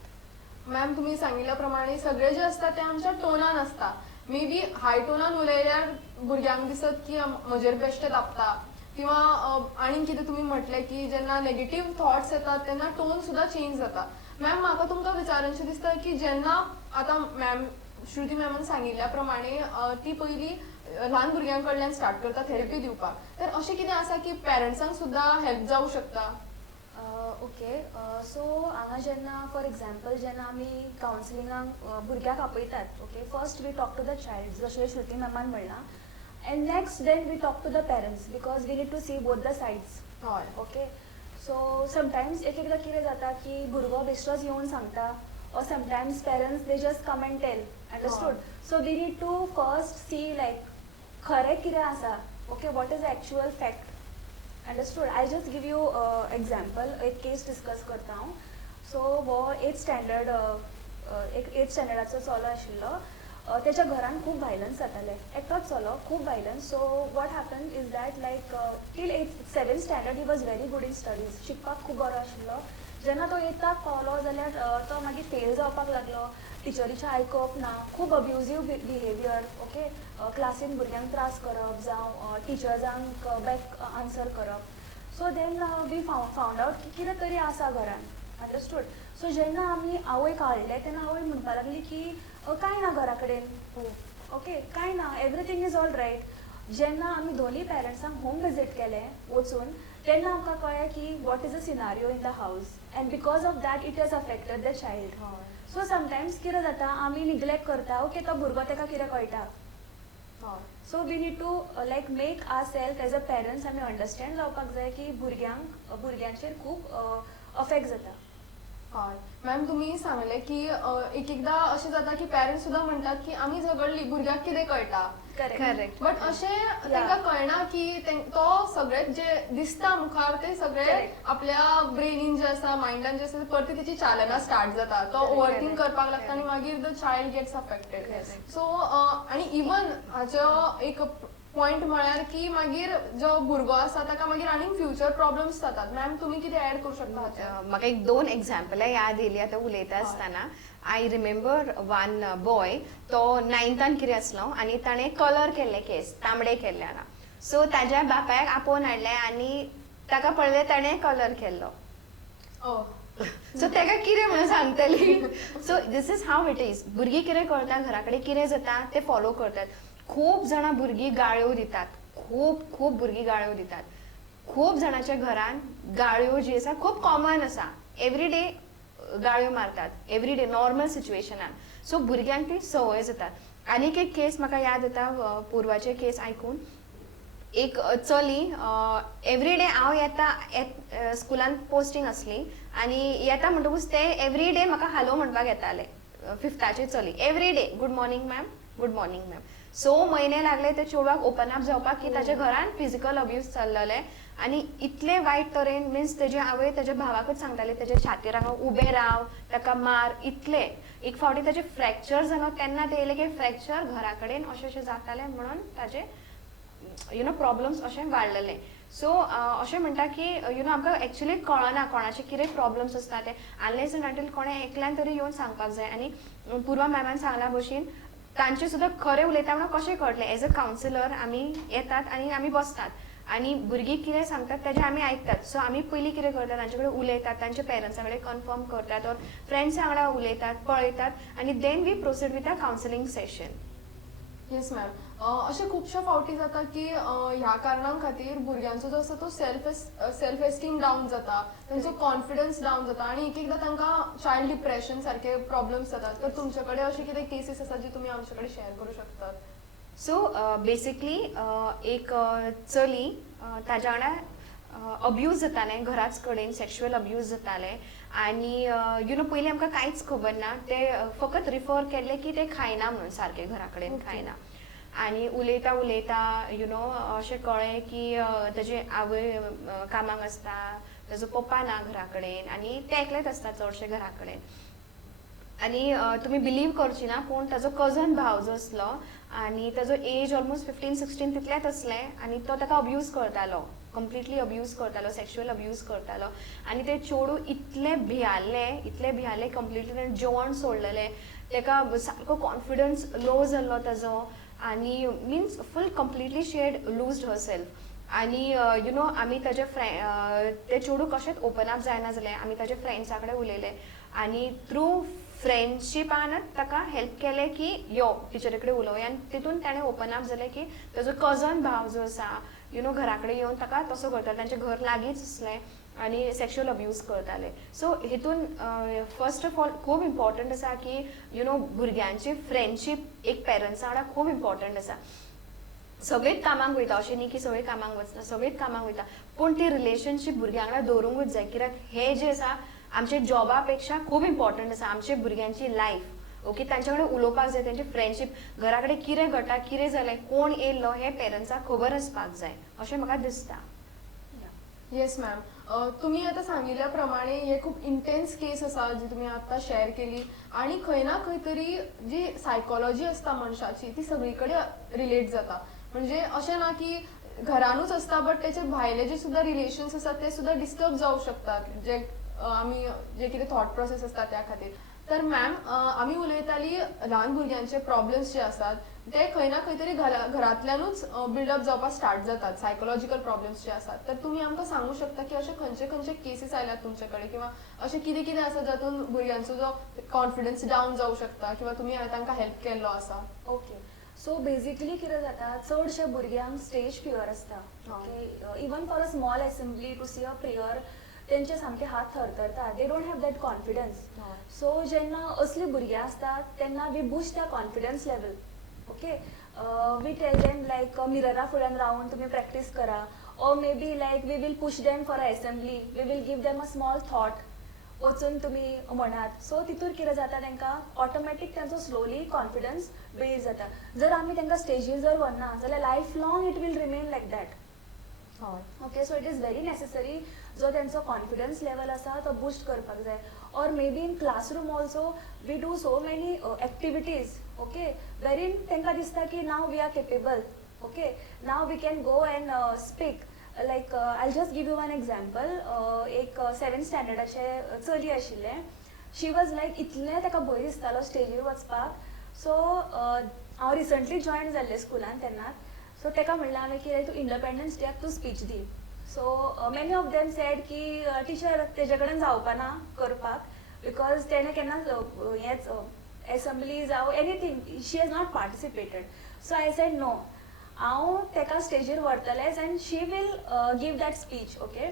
मॅम तुम्ही सांगिल्ल्या प्रमाणे सगळे जे असता ते आमच्या टोनान असता. मे बी हाय टोनान उलयल्यार भुरग्यांक दिसत की म्हजेर बेश्टे तापता किंवा आनी कितें तुमी म्हटलें की जेन्ना नेगेटीव थॉट्स येतात तेन्ना टोन सुद्दां चेंज जाता. मॅम म्हाका तुमकां विचारचें दिसता की जेन्ना आतां मॅम श्रुती मॅमान सांगिल्ल्या प्रमाणे ती पयलीं ल्हान भुरग्यां कडल्यान स्टार्ट करता थेरपी दिवपाक, तर अशें कितें आसा की पेरंट्सांक सुद्दां हेल्प जावंक शकता? ओके, सो हांगा जेन्ना फॉर एग्जाम्पल जेन्ना आमी कावन्सिलिंगाक भुरग्याक आपयतात, okay, first we talk to the child जशें श्रुती मॅमान म्हणलां, and next then we talk to the parents because we need to see both the sides. हय, ओके, सो समटायम्स एकदां कितें जाता की भुरगो बेश्टोच येवन सांगता, or sometimes parents they just come and tell, understood? So we need to first see like खरें कितें आसा, okay, what is the actual fact, understood? I'll just give you example, एक केस डिस्कस करता हांव. सो हो 8th स्टँडर्ड एक 8th स्टँडर्डाचो चलो आशिल्लो. तेच्या घरान खूब वायलन्स जाताले, एकटोच चलो, खूब violence. So what happen is that like till 7th standard he was very good in studies, शिकपाक खूब बरो आशिल्लो. जेन्ना तो 8थाक पावलो जाल्यार तो मागीर फेल जावपाक लागलो, टिचरीचें आयकप ना, खूब अब्युजीव बिहेवियर. ओके, क्लासीन भुरग्यांक त्रास करप जावं टिचर्सांक बॅक आन्सर करप. So then we found out की कितें तरी आसा घरान, अंडरस्टूड? सो जेन्ना आमी आवयक हाडलें तेन्ना आवय म्हणपाक लागली की कांय ना घरा कडेन, ओके, कांय ना, एवरीथींग इज ऑल रायट. जेन्ना आमी दोनी पेरंट्सांक होम विजीट केलें वचून तेन्ना आमकां कळ्ळें की what is a scenario in the house and because of that it has affected the child. So sometimes कितें जाता आमी निग्लेक्ट करता, ओके, तो भुरगो ताका कितें कळटा. So we need to like make our self as a parents आमी अंडरस्टँड जावपाक जाय की भुरग्यांचेर खूब अफेक्ट जाता. हय मॅम तुम्ही सांगले की एक एकदा अशें जाता की पेरंट्स सुद्दां म्हणटात की आमी झगडली भुरग्याक कितें कळटा. करेक्ट. बट अशें तांकां कळना की तो सगळें जे दिसता मुखार ते सगळें आपल्या ब्रेनीन जे आसा मायंडान जे आसा परती तेची चालना स्टार्ट जाता, तो ओवरथिंक करपाक लागता आनी मागीर the child gets affected. So आनी इवन हाचो एक पॉयंट म्हळ्यार की मागीर जो भुरगो आसा ताका मागीर आनीक फ्युचर प्रॉब्लेम्स जातात. मॅम तुमी कितें ऍड करूं शकता? म्हाका एक 2 एग्जाम्पलां याद येयली आतां उलयता आसतना. आय रिमेंबर वन बॉय, तो 9थान कितें आसलो आनी ताणें कलर केल्ले केस, तांबडे केल्ले हांगा. सो ताज्या बापायक आपोवन हाडलें आनी ताका पळयलें ताणें कलर केल्लो. सो ताका कितें म्हणून सांगतली? So this is how it is. भुरगीं कितें करता घरा कडेन कितें जाता ते फॉलो करतात. खूप जाणां भुरगीं गाळ्यो दितात, खूप भुरगीं गाळ्यो दितात. खूप जाणांच्या घरान गाळ्यो जी आसा खूप कॉमन आसा. एवरीडे गाळ्यो मारतात, एवरीडे नॉर्मल सिच्युएशनान. सो भुरग्यांक ती संवय जाता. आनीक एक केस म्हाका याद येता पुर्वाचे केस आयकून. एक चली एवरीडे हांव येता स्कुलान पोस्टींग आसली आनी येता म्हणटकूच ते एवरीडे म्हाका हालो म्हणपाक येताले. 5th चली everyday good morning ma'am, good morning ma'am. 6 म्हयने लागले ते चेडवाक ओपन अप जावपाक की ताच्या घरान फिजिकल अब्यूज चल्लले आनी इतले वायट तरेन मिन्स तेजे आवय तेज्या भावाकच सांगताले तेजे छातीर हांगा उबे राव, ताका मार, इतले. एक फावटी ताचे फ्रॅक्चर जालो तेन्ना ते येयले की फ्रॅक्चर घरा कडेन अशें अशें जातालें म्हणून ताजे प्रॉब्लम्स अशें वाडलेले. सो अशें म्हणटा की आमकां एक्चुली कळना कोणाचे कितें प्रॉब्लम्स आसता ते अनलेस अँड अंटील कोणें एकल्यान तरी येवन सांगपाक जाय. आनी पुर्वा मॅमान सांगला भशेन तांचे सुद्दां खरें उलयता म्हणून कशें कळटलें. एज अ कावन्सिलर आमी येतात आनी आमी बसतात आनी भुरगीं कितें सांगतात तेजें आमी आयकतात. सो आमी पयलीं कितें करतात तांचे कडेन उलयतात, तांच्या पेरंट्सां कडेन कन्फर्म करतात ऑर फ्रेंड्सां वांगडा उलयतात, पळयतात आनी then we proceed with a counselling session. Yes ma'am. अशें खुबशे फावटी जाता की ह्या कारणां खातीर भुरग्यांचो जो आसा तो सेल्फ एस्टीम डावन जाता, तांचो कॉन्फिडन्स डावन जाता आनी एक एकदां तांकां चायल्ड डिप्रेशन सारके प्रॉब्लम्स जातात. तर तुमचे कडेन अशे कितें केसीस आसा जी तुमी आमचे कडेन शेअर करूं शकतात? सो बेसिकली एक चली ताज्या वांगडा अब्यूज जातालें, घराच कडेन सेक्शुअल अब्यूज जाताले आनी पयलीं आमकां कांयच खबर ना. ते फकत रिफर केल्ले की ते खायना म्हणून सारके घरा कडेन खायना. आनी उलयता अशें कळ्ळें की ताजे आवय कामाक आसता, ताजो पप्पा ना घरा कडेन आनी ते एकलेच आसता चडशे घरा कडेन. आनी तुमी बिलीव करची ना पूण ताजो कजन भाव जो आसलो आनी ताजो एज ऑलमोस्ट 15-16 तितलेंच आसलें आनी तो ताका अब्यूज करतालो, कंप्लिटली अब्यूज करतालो, सेक्शुअल अब्यूज करतालो. आनी ते चेडूं इतले भियाले कंप्लिटली ताणें जेवण सोडलेलें, ताका सारको कॉन्फिडन्स लो जाल्लो ताजो आनी means full completely she had loosed herself. आनी आमी ताजे ते चेडूं कशेंच ओपन अप जायना जालें. आमी ताजे फ्रेंड्सा कडेन उलयले आनी थ्रू फ्रेंडशिपानच ताका हेल्प केलें की यो टिचरे कडेन उलोवया. आनी तितून ताणें ओपन अप जालें की ताजो कजन भाव जो आसा घरा कडेन येवन ताका तसो करता. तांचें घर लागींच आसलें आनी सेक्शुअल अब्यूज करताले. सो हितून फर्स्ट ऑफ ऑल खूब इम्पॉर्टंट आसा की भुरग्यांची फ्रेंडशीप एक पेरंट्सा वांगडा खूब इम्पॉर्टंट आसा. सगळीच कामाक वयता अशें न्ही की सगळीं कामाक वचना, सगळीच कामाक वयता पूण ती रिलेशनशीप भुरग्यां वांगडा दवरूंकूच जाय. कित्याक हे जे आसा आमचे जॉबा पेक्षा खूब इम्पॉर्टंट आसा आमचे भुरग्यांची लायफ. ओके, तांचे कडेन उलोवपाक जाय, तांची फ्रेंडशीप घरा कडेन कितें घडटा, कितें जालें, कोण येयल्लो हें पेरंट्साक खबर आसपाक जाय अशें म्हाका दिसता. Yes ma'am. तुम्ही आता सांगिल्ल्या प्रमाणे हे खूप इंटेन्स केस आसा जी तुम्ही आता शेअर केली आणि खंय ना खंय तरी जी सायकोलॉजी असता मनशाची ती सगळीकडे रिलेट जाता. म्हणजे अशें ना की घरानूच असता बट त्याचे भायले जे सुद्धा रिलेशन्स असतात ते सुद्धा डिस्टर्ब जाऊ शकतात, जे आम्ही जे कितें थॉट प्रोसेस असता त्या खातीर. तर मॅम आम्ही उलयताली ल्हान भुरग्यांचे प्रॉब्लेम्स जे असतात ते खंय ना खंय तरी घरातल्यानूच बिल्डअप जावपाक स्टार्ट जातात, सायकोलॉजिकल प्रॉब्लेम्स जे असतात. तर तुम्ही आमकां सांगू शकता की असे खंयचे खंयचे केसीस आयल्यात तुमच्याकडे किंवा असे कितें कितें आसा जातून भुरग्यांचो जो कॉन्फिडन्स डावन जाऊ शकता किंवा तुम्ही तांकां हेल्प केल्लो आसा? ओके, सो बेसिकली कितें जाता चडशे भुरग्यांक स्टेज फियर आसता. Okay, even for a small assembly to see a prayer तेंचे सामके हात थरथरता. They don't have that confidence. So जेन्ना असली भुरगीं आसतात तेन्ना we boost the confidence level. Okay, we tell them like मिररा फुड्यान रावन तुमी प्रॅक्टीस करा, or maybe like we will push them for a assembly, we will give them a small thought वचून तुमी म्हणात. सो तितूर कितें जाता तांकां ऑटोमॅटीक तांचो स्लोली कॉन्फिडन्स बिल्ड जाता. जर आमी तांकां स्टेजीर जर व्हरना जाल्यार life long it will remain like that. Okay, so it is very necessary जो त्यांचो कॉन्फिडन्स लेवल आसा तो बूस्ट करपाक जाय. Or maybe in classroom also we do so many activities, okay, वेरीन तांकां दिसता की now we are capable. Okay, now we can go and speak. Like I just give you one example. एक 7th स्टँडर्डाचे चली आशिल्ले. शी was like इतलें ताका भंय दिसतालो स्टेजीर वचपाक. सो हांव रिसंटली जॉयन जाल्लें स्कुलान तेन्नाच. सो ताका म्हणलें हांवें की तूं इंडिपेंडन्स डेक तूं speech the. So many of them sed की टिचर तेजे कडेन जावपाना करपाक बिकॉज तेणें केन्ना हेच एसेंब्लीज जावं anything she has not participated. So I said no, हांव ताका स्टेजीर व्हरतलेंच and she will give that speech. Okay,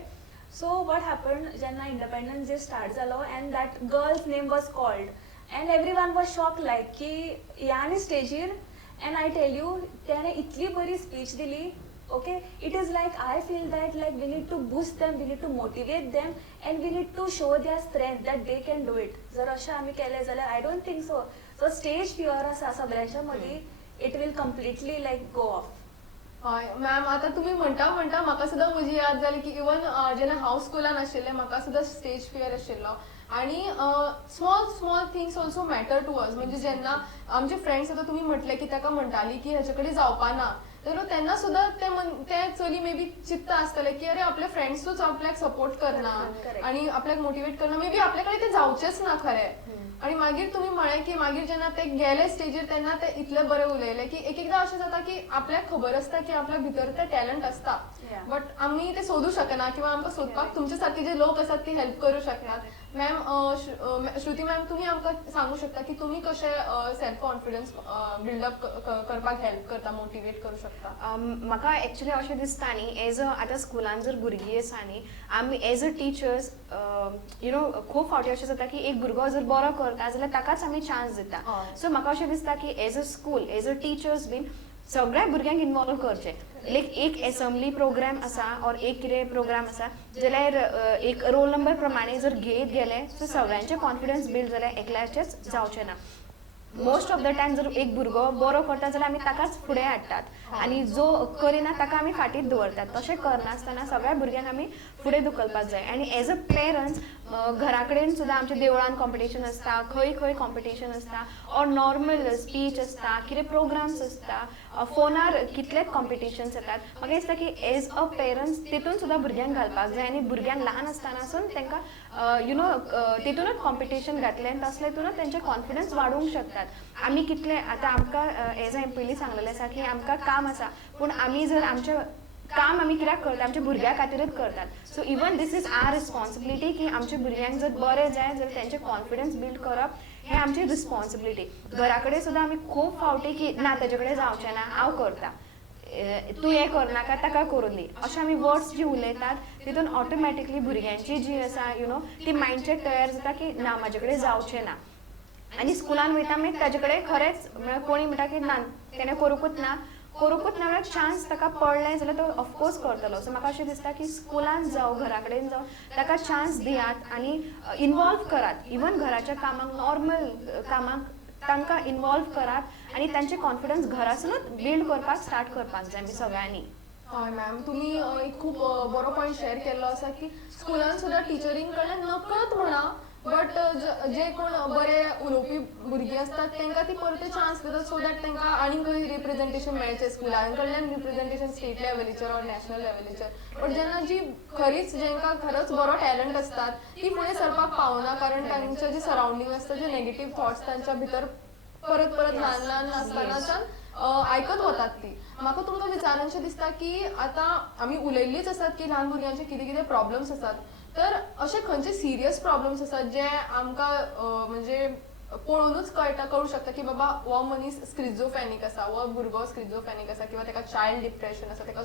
so what happen जेन्ना इंडिपेंडन्स डे स्टार्ट जालो and that girl's name was called and everyone was shock like की ह्या न्ही स्टेजीर. एंड आय टेल यू, तेणें इतली बरी स्पीच दिली. Okay, it is like I feel that like we need to boost them, we need to motivate them, and we need to show their strength that they can do it. जर अशें आमी केलें जाल्यार I don't think so. So stage fear आसा सगळ्यांच्या मदीं, it will completely like go off. हय ma'am, आतां तुमी म्हणटा म्हाका सुद्दां म्हजी याद जाली की इवन जेन्ना हांव स्कुलान आशिल्लें म्हाका सुद्दां स्टेज फियर आशिल्लो. आणि small things also matter to us. म्हणजे जेन्ना आमचे फ्रेंड्स आतां तुमी म्हटलें की ताका म्हणटाली की हेचे कडेन जावपाना, तर तेन्ना सुद्दां ते चली मे बी चित्त आसतले की अरे आपले फ्रेंड्सूच आपल्याक सपोर्ट करना आणि आपल्याक मोटिवेट करना, मे बी आपल्या कडेन ते जावचेच ना खरें. आणि मागीर तुमी म्हळें की मागीर जेन्ना ते गेले स्टेजीर तेन्ना ते इतले बरे उलयले की एकदां अशें जाता की आपल्याक खबर आसता की आपल्या भितर ते टॅलंट आसता, बट आमी ते सोदूं शकना किंवा आमकां सोदपाक तुमचे सारके जे लोक आसात ती हेल्प करूं शकतात. मॅम, श्रुती मॅम, तुमी आमकां सांगू शकता की तुमी कशे सेल्फ कॉन्फिडन्स बिल्डअप करपाक हेल्प करता, मोटिवेट करूं शकता? म्हाका एक्चुली अशें दिसता न्ही, एज अ आतां स्कुलान जर भुरगीं आसा न्ही, आमी as a teachers you know खूब फावटी अशें जाता की एक भुरगो जर बरो करता जाल्यार ताकाच आमी चान्स दिता. सो म्हाका अशें दिसता की as a school, as a teachers been सगळ्या भुरग्यांक इन्वॉल्व करचें. लायक एक एसेंब्ली प्रोग्राम आसा और एक कितें प्रोग्राम आसा जाल्यार एक रोल नंबर प्रमाणे जर घेत गेले सो सगळ्यांचे कॉन्फिडन्स बिल्ड जाल्यार एकल्याचेच जावचें ना. मोस्ट ऑफ द टायम जर एक भुरगो बरो करता जाल्यार आमी ताकाच फुडें हाडटात आनी जो करिना ताका आमी फाटीत दवरतात. तशें करनासतना सगळ्या भुरग्यांक आमी फुडें धुकलपाक जाय. आनी एज अ पेरंट्स घरा कडेन सुद्दां आमच्या देवळान कॉम्पिटिशन आसता, खंय कॉम्पिटिशन आसता, ऑर नॉर्मल स्पीच आसता, कितें प्रोग्राम्स आसता, फोनार कितलेच कॉम्पिटिशन्स येतात. म्हाका दिसता की एज अ पेरंट्स तितून सुद्दां भुरग्यांक घालपाक जाय आनी भुरग्यांक ल्हान आसतनासून तांकां यू नो तितूनच कॉम्पिटिशन घातलें तसले हितूनच तेंचे कॉन्फिडन्स वाडोवंक शकतात. आमी कितले आतां आमकां एज हांवें पयलीं सांगलेलें आसा की आमकां काम आसा, पूण आमी जर आमचें काम आमी कित्याक करता, आमच्या भुरग्यां खातीरच करतात. So even this is our responsibility की आमच्या भुरग्यांक जर बरें जाय जाल्यार तेंचे कॉन्फिडन्स बिल्ड करप हें आमची रिस्पॉन्सिबिलिटी. घरा कडेन सुद्दां आमी खूब फावटी की ना तेजे कडेन जावचें ना, हांव करता, तूं हें करनाका ताका करून दी, अशें आमी वर्ड्स जी उलयतात तितून ऑटोमॅटिकली भुरग्यांची जी आसा यू नो ती मायंडसेट तयार जाता की ना म्हाजे कडेन जावचें ना. आनी स्कुलान वयता मागीर ताजे कडेन खरेंच कोणी म्हणटा की ना तेणें करूंकूच ना जाल्यार चान्स ताका पडलें जाल्यार तो ऑफकोर्स करतलो. सो म्हाका अशें दिसता की स्कुलान जावं घरा कडेन जावं ताका चान्स दियात आनी इनवॉल्व करात. इवन घराच्या कामाक, नॉर्मल कामाक तांकां इनवॉल्व करात आनी तांचे कॉन्फिडन्स घरासूनच बिल्ड करपाक स्टार्ट करपाक जाय आमी सगळ्यांनी. हय मॅम, तुमी एक खूब बरो पॉयंट शेअर केल्लो आसा की स्कुलान सुद्दां टिचरींक कडल्यान नकळत म्हणा बट जे कोण बरे उलोवपी भुरगीं असतात तांकां ती परते चान्स दितात सो दॅट तांकां आनीक रिप्रेझेंटेशन मेळचें स्कुलां कडल्यान, रिप्रेझेंटेशन स्टेट लेवलीचेर ऑर नॅशनल लेवलीचेर. बट जेन्ना जी खरीच जेंकां खरोच बरो टॅलंट असतात ती फुडें सरपाक पावना कारण तांचें जे सरावंडींग आसता, जे नेगेटीव थॉट्स तांच्या भितर परत ल्हान आसतनाच्यान आयकत वतात ती. म्हाका तुमकां विचारनशें दिसता की आतां आमी उलयल्लीच आसात की ल्हान भुरग्यांचे कितें कितें प्रॉब्लम्स आसात, तर अशे खंयचे सिरियस प्रॉब्लम्स आसात जे आमकां म्हणजे पळोवनूच कळू शकता की बाबा हो मनीस स्क्रिझोफेनीक आसा, हो भुरगो स्क्रिझोफेनीक आसा किंवा ताका चायल्ड डिप्रेशन आसा, ताका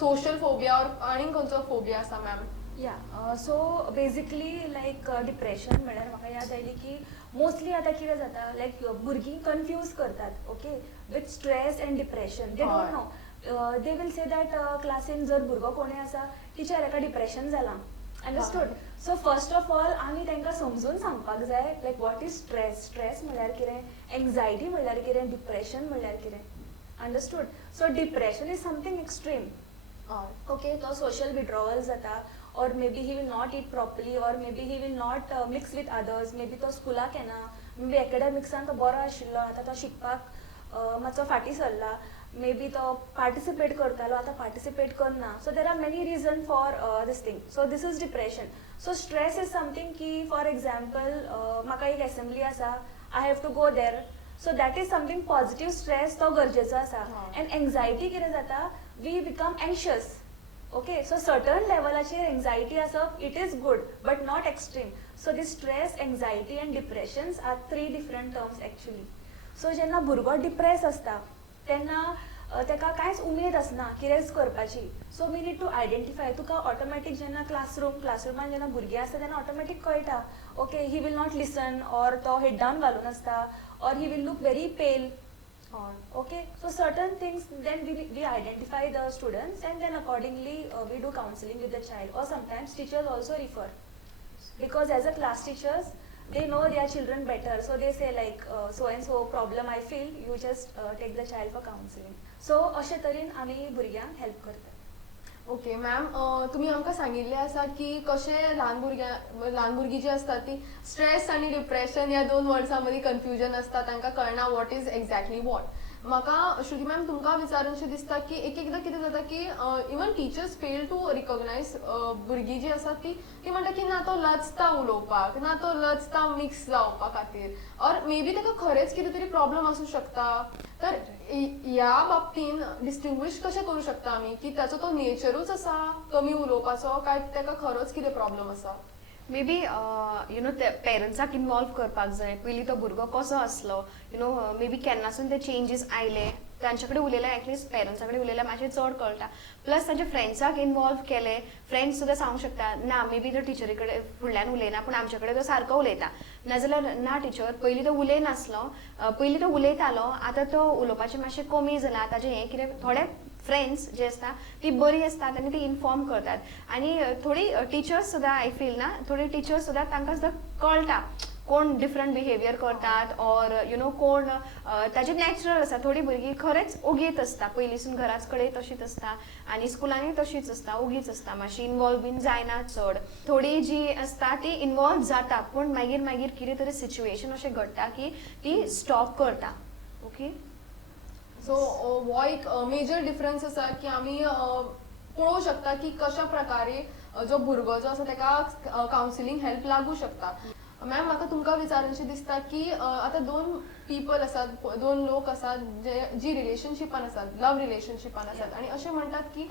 सोशल फोबिया ऑर आनीक खंयचो फोबिया आसा मॅम? या सो बेजिकली लायक डिप्रेशन म्हळ्यार म्हाका याद आयली की मोस्टली आतां कितें जाता लायक भुरगीं कन्फ्यूज करतात okay with stress and depression. They don't know, they will say that क्लासीन जर भुरगो कोणें आसा टिचर हेका डिप्रेशन जालां. Understood. So first of all आमी तांकां समजून सांगपाक जाय like what is stress. Stress म्हळ्यार कितें, एंग्जायटी म्हळ्यार कितें, डिप्रेशन म्हळ्यार कितें. Understood. So depression is something extreme. Okay, तो सोशल विड्रॉवल जाता or maybe he will not eat properly or maybe he will not mix with others. maybe तो स्कुलाक येना, maybe academicsan तो बरो आशिल्लो आतां तो शिकपाक मातसो फाटीं सरला, maybe तो पार्टिसिपेट करतालो आतां पार्टिसिपेट करना. So there are many reason for this thing. So this is depression. So stress is something की फॉर एग्जाम्पल म्हाका एक एसेंब्ली आसा, I have to go there, so that is something positive stress तो गरजेचो आसा. And anxiety कितें जाता, we become anxious. Okay, so certain लेवलाचेर एंग्जायटी आसप it is good but not extreme. So this stress, anxiety and depressions are 3 different terms actually. So जेन्ना भुरगो depress आसता तेन्ना ताका कांयच उमेद आसना कितेंच करपाची. So we need to identify. तुका ऑटोमॅटीक जेन्ना क्लासरुमान जेन्ना भुरगीं आसता तेन्ना ऑटोमॅटीक कळटा okay he will not listen or तो हेड डावन घालून आसता or he will look very pale. Okay, so certain things then we identify the students and then accordingly we do counseling with the child, or sometimes teachers also refer because as a class teachers they know their children better, so they say like so and so problem I feel, you just take the child for counseling. So अशे तरेन आमी भुरग्यांक help करतात. Okay ma'am, तुम्ही आमकां सांगिल्लें आसा की कशें ल्हान भुरगीं जी आसतात ती स्ट्रेस आनी डिप्रेशन ह्या दोन वर्ड्सां मदीं कन्फ्युजन आसता, तांकां कळना वॉट इज एक्झॅक्टली वॉट. म्हाका श्रुती मॅम तुमकां विचारूनशें दिसता की एकदां कितें जाता की इवन टिचर्स फेल टू रिकॉग्नायज भुरगीं जी आसात ती म्हणटा की ना तो लजता उलोवपाक, ना तो लजता मिक्स जावपा खातीर, ऑर मे बी ताका खरेंच कितें तरी प्रॉब्लम आसूं शकता. तर ह्या बाबतीन डिस्टिंग्वीश कशें करूं शकता आमी की ताचो तो नेचरूच आसा कमी उलोवपाचो काय ताका खरोच कितें प्रॉब्लम आसा? मे बी ते पेरंट्साक इन्वॉल्व करपाक जाय. पयलीं तो भुरगो कसो आसलो, मे बी केन्नासून ते चेंजीस आयले, तांचे कडेन उलयलें, एटलिस्ट पेरंट्सा कडेन उलयल्यार मातशें चड कळटा. प्लस तांच्या फ्रेंड्साक इन्वॉल्व केले, फ्रेंड्स सुद्दां सांगूंक शकता ना मे बी तो टिचरी कडेन फुडल्यान उलयना पूण आमचे कडेन तो सारको उलयता, नाजाल्यार ना टिचर पयलीं तो उलयनासलो, पयलीं तो उलयतालो, आतां तो उलोवपाचें मातशें कमी जालां. ताजें हें कितें थोडे फ्रेंड्स जे आसता ती बरी आसतात आनी ती इन्फॉर्म करतात. आनी थोडी टिचर्स सुद्दां आय फील ना, थोडी टिचर्स सुद्दां तांकां सुद्दां कळटा कोण डिफरंट बिहेवियर करतात ऑर कोण ताजें नॅचरल आसा. थोडी भुरगीं खरेंच ओगीच आसता, पयलींसून घराच कडेन तशीच आसता आनी स्कुलांनी तशीच आसता, ओगीच आसता, मातशी इन्वॉल्व बीन जायना चड. थोडी जी आसता ती इन्वॉल्व जाता पूण मागीर मागीर कितें तरी सिच्युएशन अशें घडटा की ती स्टॉप करता. ओके, सो हो एक मेजर डिफरन्स आसा की आमी पळोवंक शकता की कशा प्रकारे जो भुरगो जो आसा ताका कावन्सिलींग हेल्प लागू शकता. मॅम म्हाका तुमकां विचारूनशें दिसता की आतां दोन पीपल आसात, दोन लोक आसात जी रिलेशनशिपान आसात, लव रिलेशनशिपान आसात, आनी अशें म्हणटात की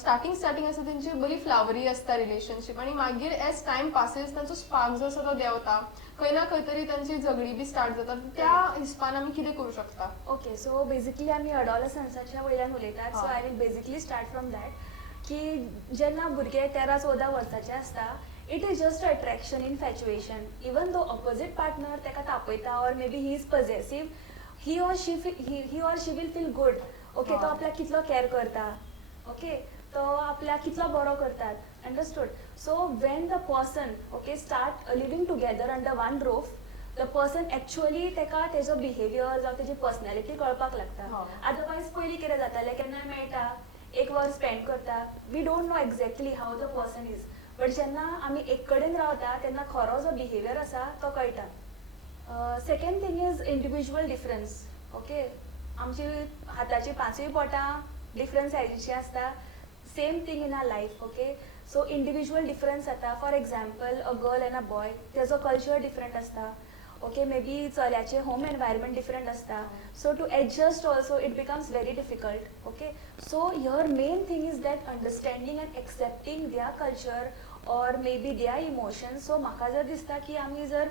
स्टार्टींग आसा तेंची बरी फ्लावरी आसता रिलेशनशीप, आनी मागीर एज टायम पासीस तांचो स्पार्क जो आसा तो देंवता, खंय ना खंय तरी तांची झगडी बी स्टार्ट जाता. त्या हिसपान आमी कितें करूं शकता? ओके, सो बेसिकली आमी अडॉलसन्साच्या वयल्यान उलयतात. So I will basically start from that की जेन्ना भुरगे 13-14 वर्साचे आसता, it is just attraction, infatuation. Even though opposite partner ताका तापयता or maybe he is possessive, he or she will feel good. Okay, तो आपल्याक कितलो केअर करता, ओके, तो आपल्याक कितलो बरो करतात, understood. So when the person okay start living together under one roof, the person actually ताका तेजो बिहेवियर जावं तेजी पर्सनॅलिटी कळपाक लागता. अदरवायज पयलीं कितें जातालें, केन्ना मेळटा, एक वर स्पेंड करता, we don't know exactly how the person is, but जेन्ना आमी एक कडेन रावता तेन्ना खरो जो बिहेवियर आसा तो कळटा. Second thing is individual difference. Okay, आमची हाताची 5य बोटां डिफरंट सायजीची आसता, same thing in our life. Okay, so individual difference जाता. For example a girl and a boy, तेजो कल्चर डिफरंट आसता. ओके, मे बी चल्याचे होम एनवायरमेंट डिफरंट आसता, so to adjust also it becomes very difficult. Okay, so here main thing is that understanding and accepting their culture or maybe there emotions. So म्हाका जर दिसता की आमी जर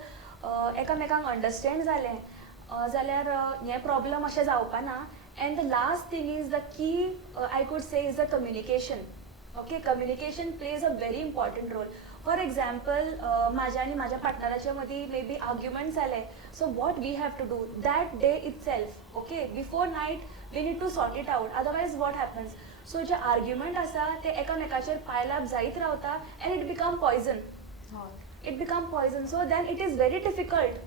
एकामेकांक understand जालें जाल्यार हे प्रॉब्लम अशें जावपा ना. And the last thing is the key I could say is the communication. Okay, communication plays a very important role. For example माझ्या आणि माझ्या पार्टनराच्या मध्ये मे बी आर्ग्युमेंट झाले, so what we have to do that day itself. Okay, before night we need to sort it out, otherwise what happens. So जे argument आसा ते एकामेकाचेर पायलाप जायत रावता and it become poison. It become poison, so then it is very difficult.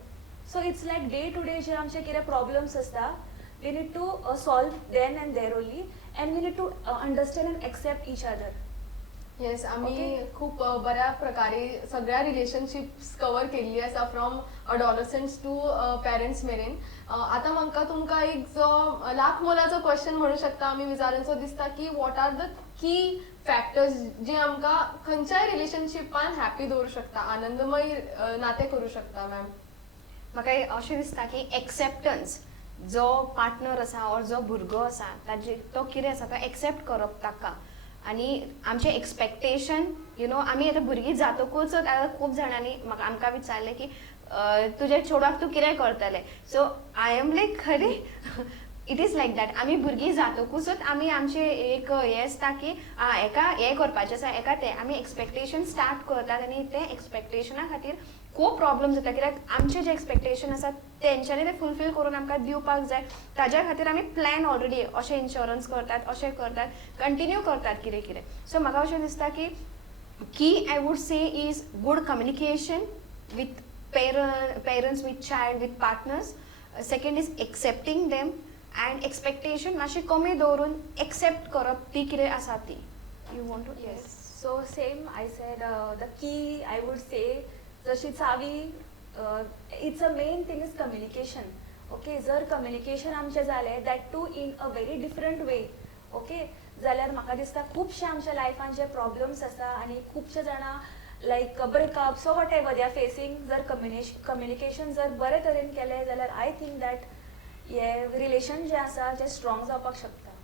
So it's like day to day जे आमचे कितें प्रॉब्लम्स आसता, we need to solve then and there only, and we need to understand and accept each other. Yes, आम्ही खूप बऱ्या प्रकारे सगळ्या relationships cover केल्ली आसा, फ्रॉम अडॉलसंट्स टू पेरेंट्स मेरेन. आता म्हाका तुमकां एक जो लाख मोलाचो क्वेश्चन म्हणू शकता आमी विचारूंचो दिसता की what are the key factors जे आमकां खंयच्याय रिलेशनशिपान हॅपी दवरूं शकता, आनंदमय नातें करूं शकता. मॅम म्हाका अशें दिसता की एक्सेप्टन्स, जो पार्टनर आसा ऑर जो भुरगो आसा ताजे तो कितें आसा तो एक्सेप्ट करप ताका, आनी आमचे एक्सपेक्टेशन आमी आतां भुरगीं जातकूच आतां खूब जाणांनी आमकां विचारलें की तुज्या चेडवाक तूं कितें करतलें. सो आय एम लायक खरें इट इज लायक दॅट आमी भुरगीं जातकूचच आमी आमचे एक हें आसता की एका हें करपाचें आसा एका तें आमी एक्सपेक्टेशन स्टार्ट करतात आनी ते एक्सपेक्टेशना खातीर खूब प्रॉब्लम जाता कित्याक आमचे जे एक्सपेक्टेशन आसा तेंच्यांनी ते फुलफील करून आमकां दिवपाक जाय ताज्या खातीर आमी प्लॅन ऑलरेडी अशें इन्शुरन्स करतात अशें करतात कंटिन्यू करतात कितें कितें सो म्हाका अशें दिसता की key I would say is good communication with parents with child with partners. Second is accepting them and expectation मातशी कमी दवरून accept करप ती कितें आसा ती. You want to? Yes. So same I said the key I would say जशी चावी it's a main thing is communication. Okay, जर communication आमचें जालें that too in a very different way. Okay, जाल्यार म्हाका दिसता खुबशे आमच्या लायफान जे प्रॉब्लम्स आसा आनी खुबशे जाणां like breakup so whatever they are facing जर कम्युनिकेशन जर बरे तरेन केलें जाल्यार आय थिंक दॅट हे रिलेशन जें आसा जें स्ट्रॉंग जावपाक शकता.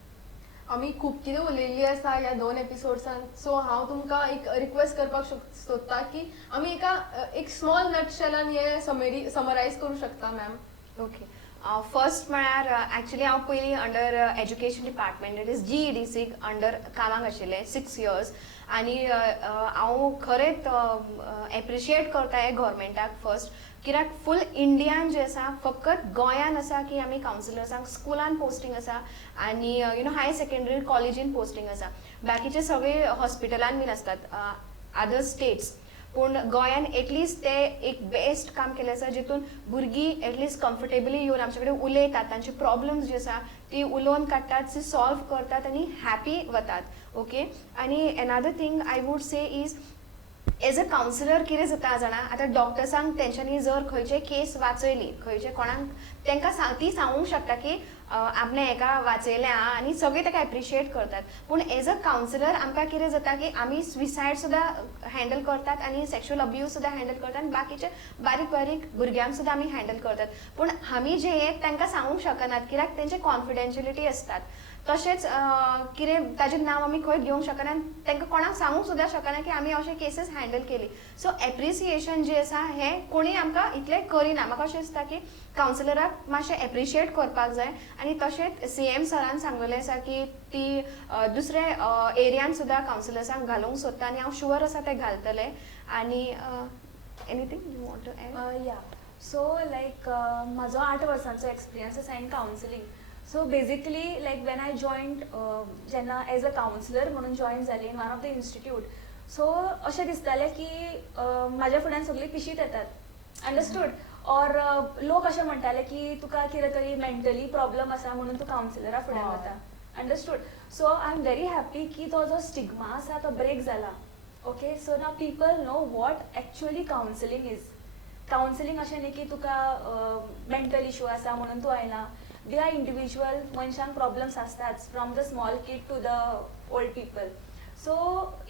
आमी खूब कितें उलयल्ली आसा ह्या 2 एपिसोड्सान सो हांव तुमकां एक रिक्वेस्ट करपाक सोदता की आमी एक स्मॉल नटशेलान हे समरायज करूं शकता मॅम. ओके फर्स्ट म्हळ्यार एक्चुली हांव पयलीं under education department it is GEDCक अंडर कामाक आशिल्लें 6 years आनी हांव खरेंच एप्रिशिएट करता हे गव्हर्मेंटाक फर्स्ट कित्याक फूल इंडियान जे आसा फकत गोंयान आसा की आमी कावन्सिलर्सांक स्कुलान पोस्टींग आसा आनी हायर सेकंडरी कॉलेजीन पोस्टींग आसा बाकीचे सगळे हॉस्पिटलान बीन आसतात अदर स्टेट्स पूण गोंयान एटलिस्ट ते एक बेस्ट काम केलें आसा जितून भुरगीं एटलिस्ट कम्फर्टेबली येवन आमचे कडेन उलयतात तांचे प्रॉब्लम्स जी आसा ती उलोवन काडटात ती सॉल्व करतात आनी हॅपी वतात ओके आनी another thing I would say is age a councillor कितें जाता जाणा आतां डॉक्टर्सांक तेंच्यांनी जर खंयचे केस वाचयली खंयचे कोणाक तांकां ती सांगूंक शकता की आपणें हेका वाचयलें आं आनी सगळे ताका एप्रिशिएट करतात पूण एज अ कावन्सिलर आमकां कितें जाता की आमी सुसायड सुद्दां हँडल करतात आनी सेक्शुअल अब्यूज सुद्दां हँडल करतात आनी बाकीचे बारीक बारीक भुरग्यांक सुद्दां आमी हँडल करतात पूण आमी जे हे तांकां सांगूंक शकनात कित्याक तेंचे कॉन्फिडेन्शियलिटी आसतात तशेंच कितें ताजें नांव आमी खंय घेवंक शकना आनी तांकां कोणाक सांगूंक सुद्दां शकना की आमी अशे केसीस हँडल केली सो एप्रिसिएशन जें आसा हें कोणी आमकां इतलें करिना म्हाका अशें दिसता की कावन्सिलराक मातशें एप्रिशिएट करपाक जाय आनी तशेंच CM सरान सांगलेलें आसा की ती दुसरे एरियान सुद्दां कावन्सिलर्सांक घालूंक सोदता आनी हांव शुअर आसा ते घालतले आनी anything you want to add या सो लायक म्हाजो 8 वर्सांचो एक्सपिरियन्स आसा in counselling so basically like when I joined जेन्ना एज अ कावन्सिलर म्हणून जॉयन जाली in one of the institute so अशें दिसतालें की म्हाज्या फुड्यान सगळीं पिशीत येतात अंडरस्टूड और लोक अशें म्हणटाले की तुका कितें तरी मेंटली प्रॉब्लम आसा म्हणून तूं कावन्सिलरा फुड्यान वता understood so I am very happy की तो जो स्टिग्मा आसा तो ब्रेक जाला okay so now people know what actually counselling is counselling अशें न्ही की तुका मेंटल इशू आसा म्हणून तूं आयला वी आर इंडिविज्युअल मनशांक प्रॉब्लम्स आसताच from the small kid to the old people so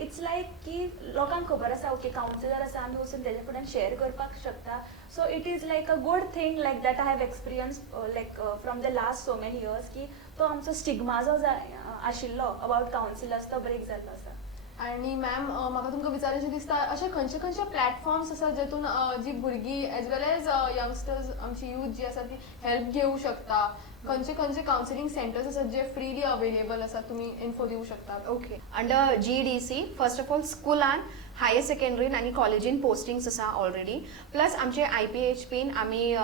it's like की लोकांक खबर आसा ओके कावन्सिलर आसा आमी वचून तेजे फुड्यान शेअर करपाक शकता so it is like a good thing like that I have experience like from the last so many years की तो आमचो स्टिग्मा जो आशिल्लो अबावट कावन्सिलर्स तो ब्रेक जाल्लो आसा. आनी मॅम म्हाका तुमकां विचारचें दिसता अशे खंयचे खंयचे प्लॅटफॉर्म्स आसा जेतून जी भुरगीं एज वेल एज यंगस्टर्स आमची यूथ जी आसा ती हेल्प घेवंक शकता खंयचे खंयचे कावन्सिलींग सेंटर्स आसात जे फ्रीली अवेलेबल आसा तुमी इन्फो दिवंक शकतात. Okay under GEDC first of all स्कुलान हायर सेकंडरीन आनी कॉलेजीन पोस्टिंग्स आसा ऑलरेडी प्लस आमचे IPHPन आमी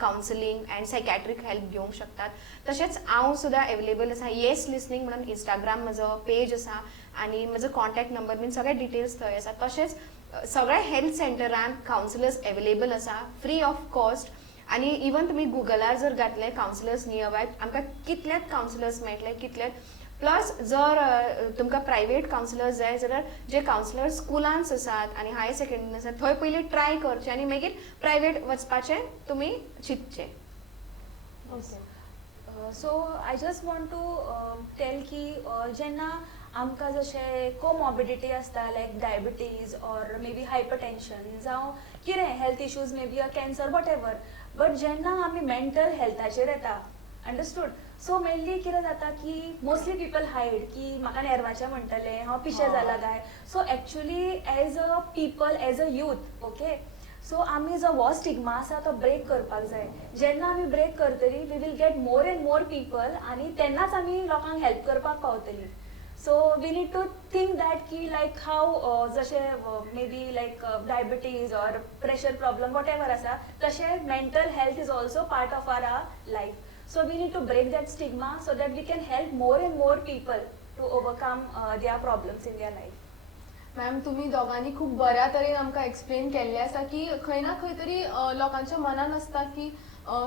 कावन्सिलींग एंड सायकॅट्रीक हेल्प घेवंक शकतात तशेंच हांव सुद्दां अवेलेबल आसा येस लिसनींग म्हणून इंस्टाग्राम म्हजो पेज आसा आनी म्हजो कॉन्टॅक्ट नंबर बीन सगळे डिटेल्स थंय आसा तशेंच सगळ्या हेल्थ सेंटरान कावन्सिलर्स अवेलेबल आसा फ्री ऑफ कॉस्ट आनी इवन तुमी गुगलार जर घातले कावन्सिलर्स नियर बाय आमकां कितलेच कावन्सिलर्स मेळटले कितलेच प्लस जर तुमकां प्रायवेट कावन्सिलर्स जाय जाल्यार जे कावन्सिलर्स स्कुलांस आसात आनी हायर सेकंडरीन आसात थंय पयलीं ट्राय करचें आनी मागीर प्रायवेट वचपाचें तुमी चिंतचें. So I just want to tell की जेन्ना आमकां जशें कोमॉर्बिडिटी आसता like diabetes or maybe hypertension जावं कितें health issues maybe a cancer whatever but जेन्ना आमी मेंटल हेल्थाचेर येता अंडरस्टूड सो मेनली कितें जाता की मोस्टली पीपल हायड की म्हाका नेर्वाचें म्हणटलें हांव पिशें जाला काय so actually as a people as a youth okay so आमी जो हो स्टिग्मा आसा तो ब्रेक करपाक जाय. जेन्ना आमी ब्रेक करतली we will get more and more people आनी तेन्नाच आमी लोकांक हेल्प करपाक पावतली. So we need to think that की लायक हाव जशें maybe like diabetes or pressure problem whatever आसा तशें mental health is also part of our life. So we need to break that stigma so that we can help more and more people to overcome their problems in their life. Ma'am तुम्ही दोघांनी खूप बऱ्या तरेन आमकां explain केल्लें आसा की खंय ना खंय तरी लोकांच्या मनान आसता की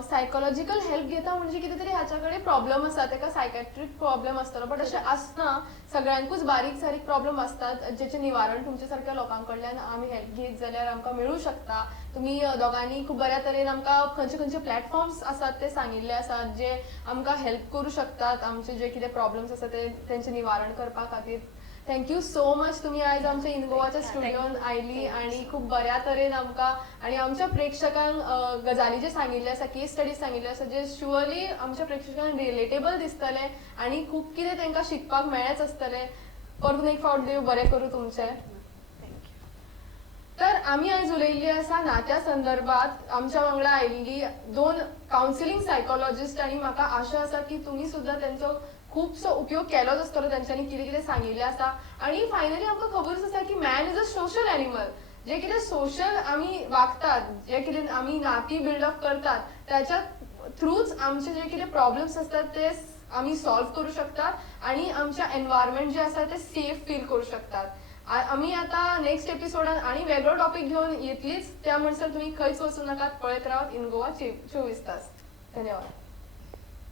सायकोलॉजिकल हेल्प घेता म्हणजे कितें तरी हाच्या कडेन प्रॉब्लम आसा ताका सायकॅट्रीक प्रॉब्लम आसतलो बट अशें आसना. सगळ्यांकूच बारीक सारीक प्रॉब्लम असतात जेचे निवारण तुमच्या सारक्या लोकां कडल्यान आमी हेल्प घेत जाल्यार आमकां मेळूं शकता. तुम्ही दोघांनी खूप बऱ्या तरेन आमकां खंयचे खंयचे प्लॅटफॉर्म्स आसात ते सांगिल्ले आसात जे आमकां हेल्प करूं शकतात आमचे जे कितें प्रॉब्लम्स आसा ते तेंचें निवारण करपा खातीर. थँक्यू सो मच तुम्ही आज आमच्या इन गोवाच्या स्टुडिओन आयली आणि खूप बऱ्या तरेन आमकां आणि आमच्या प्रेक्षकांक गजाली जे सांगिल्ले आसा केस स्टडीज सांगिल्ले आसा जे शुअरली आमच्या प्रेक्षकांक रिलेटेबल दिसतले आणि खूप कितें तांकां शिकपाक मेळ्ळेच आसतलें. परतून एक फावट देव बरें करूं तुमचें. तर आम्ही आज उलयल्ली आसा नात्या संदर्भात आमच्या वांगडा आयिल्ली 2 कावन्सिलींग सायकोलॉजिस्ट आणि म्हाका आशा आसा की तुम्ही सुद्धा त्यांचो खूपसो उपयोग केलोच आसतलो त्यांच्यानी कितें कितें सांगिल्लें आसा. आणि फायनली आमकां खबरच आसा की man is a social animal. जे कितें सोशल आमी वागतात जे कितें आमी नाती बिल्डअप करतात त्याच्या थ्रूच आमचे जे कितें प्रॉब्लेम्स असतात ते आमी सॉल्व करू शकतात आणि आमच्या एनवायरमेंट जे आसा ते सेफ फील करू शकतात. आम्ही आता नेक्स्ट एपिसोडान आणि वेगळो टॉपिक घेऊन येतलीच. त्या म्हणसर तुम्ही खंयच वचूं नाकात. पळयत रावात इन गोवा 24 तास. धन्यवाद.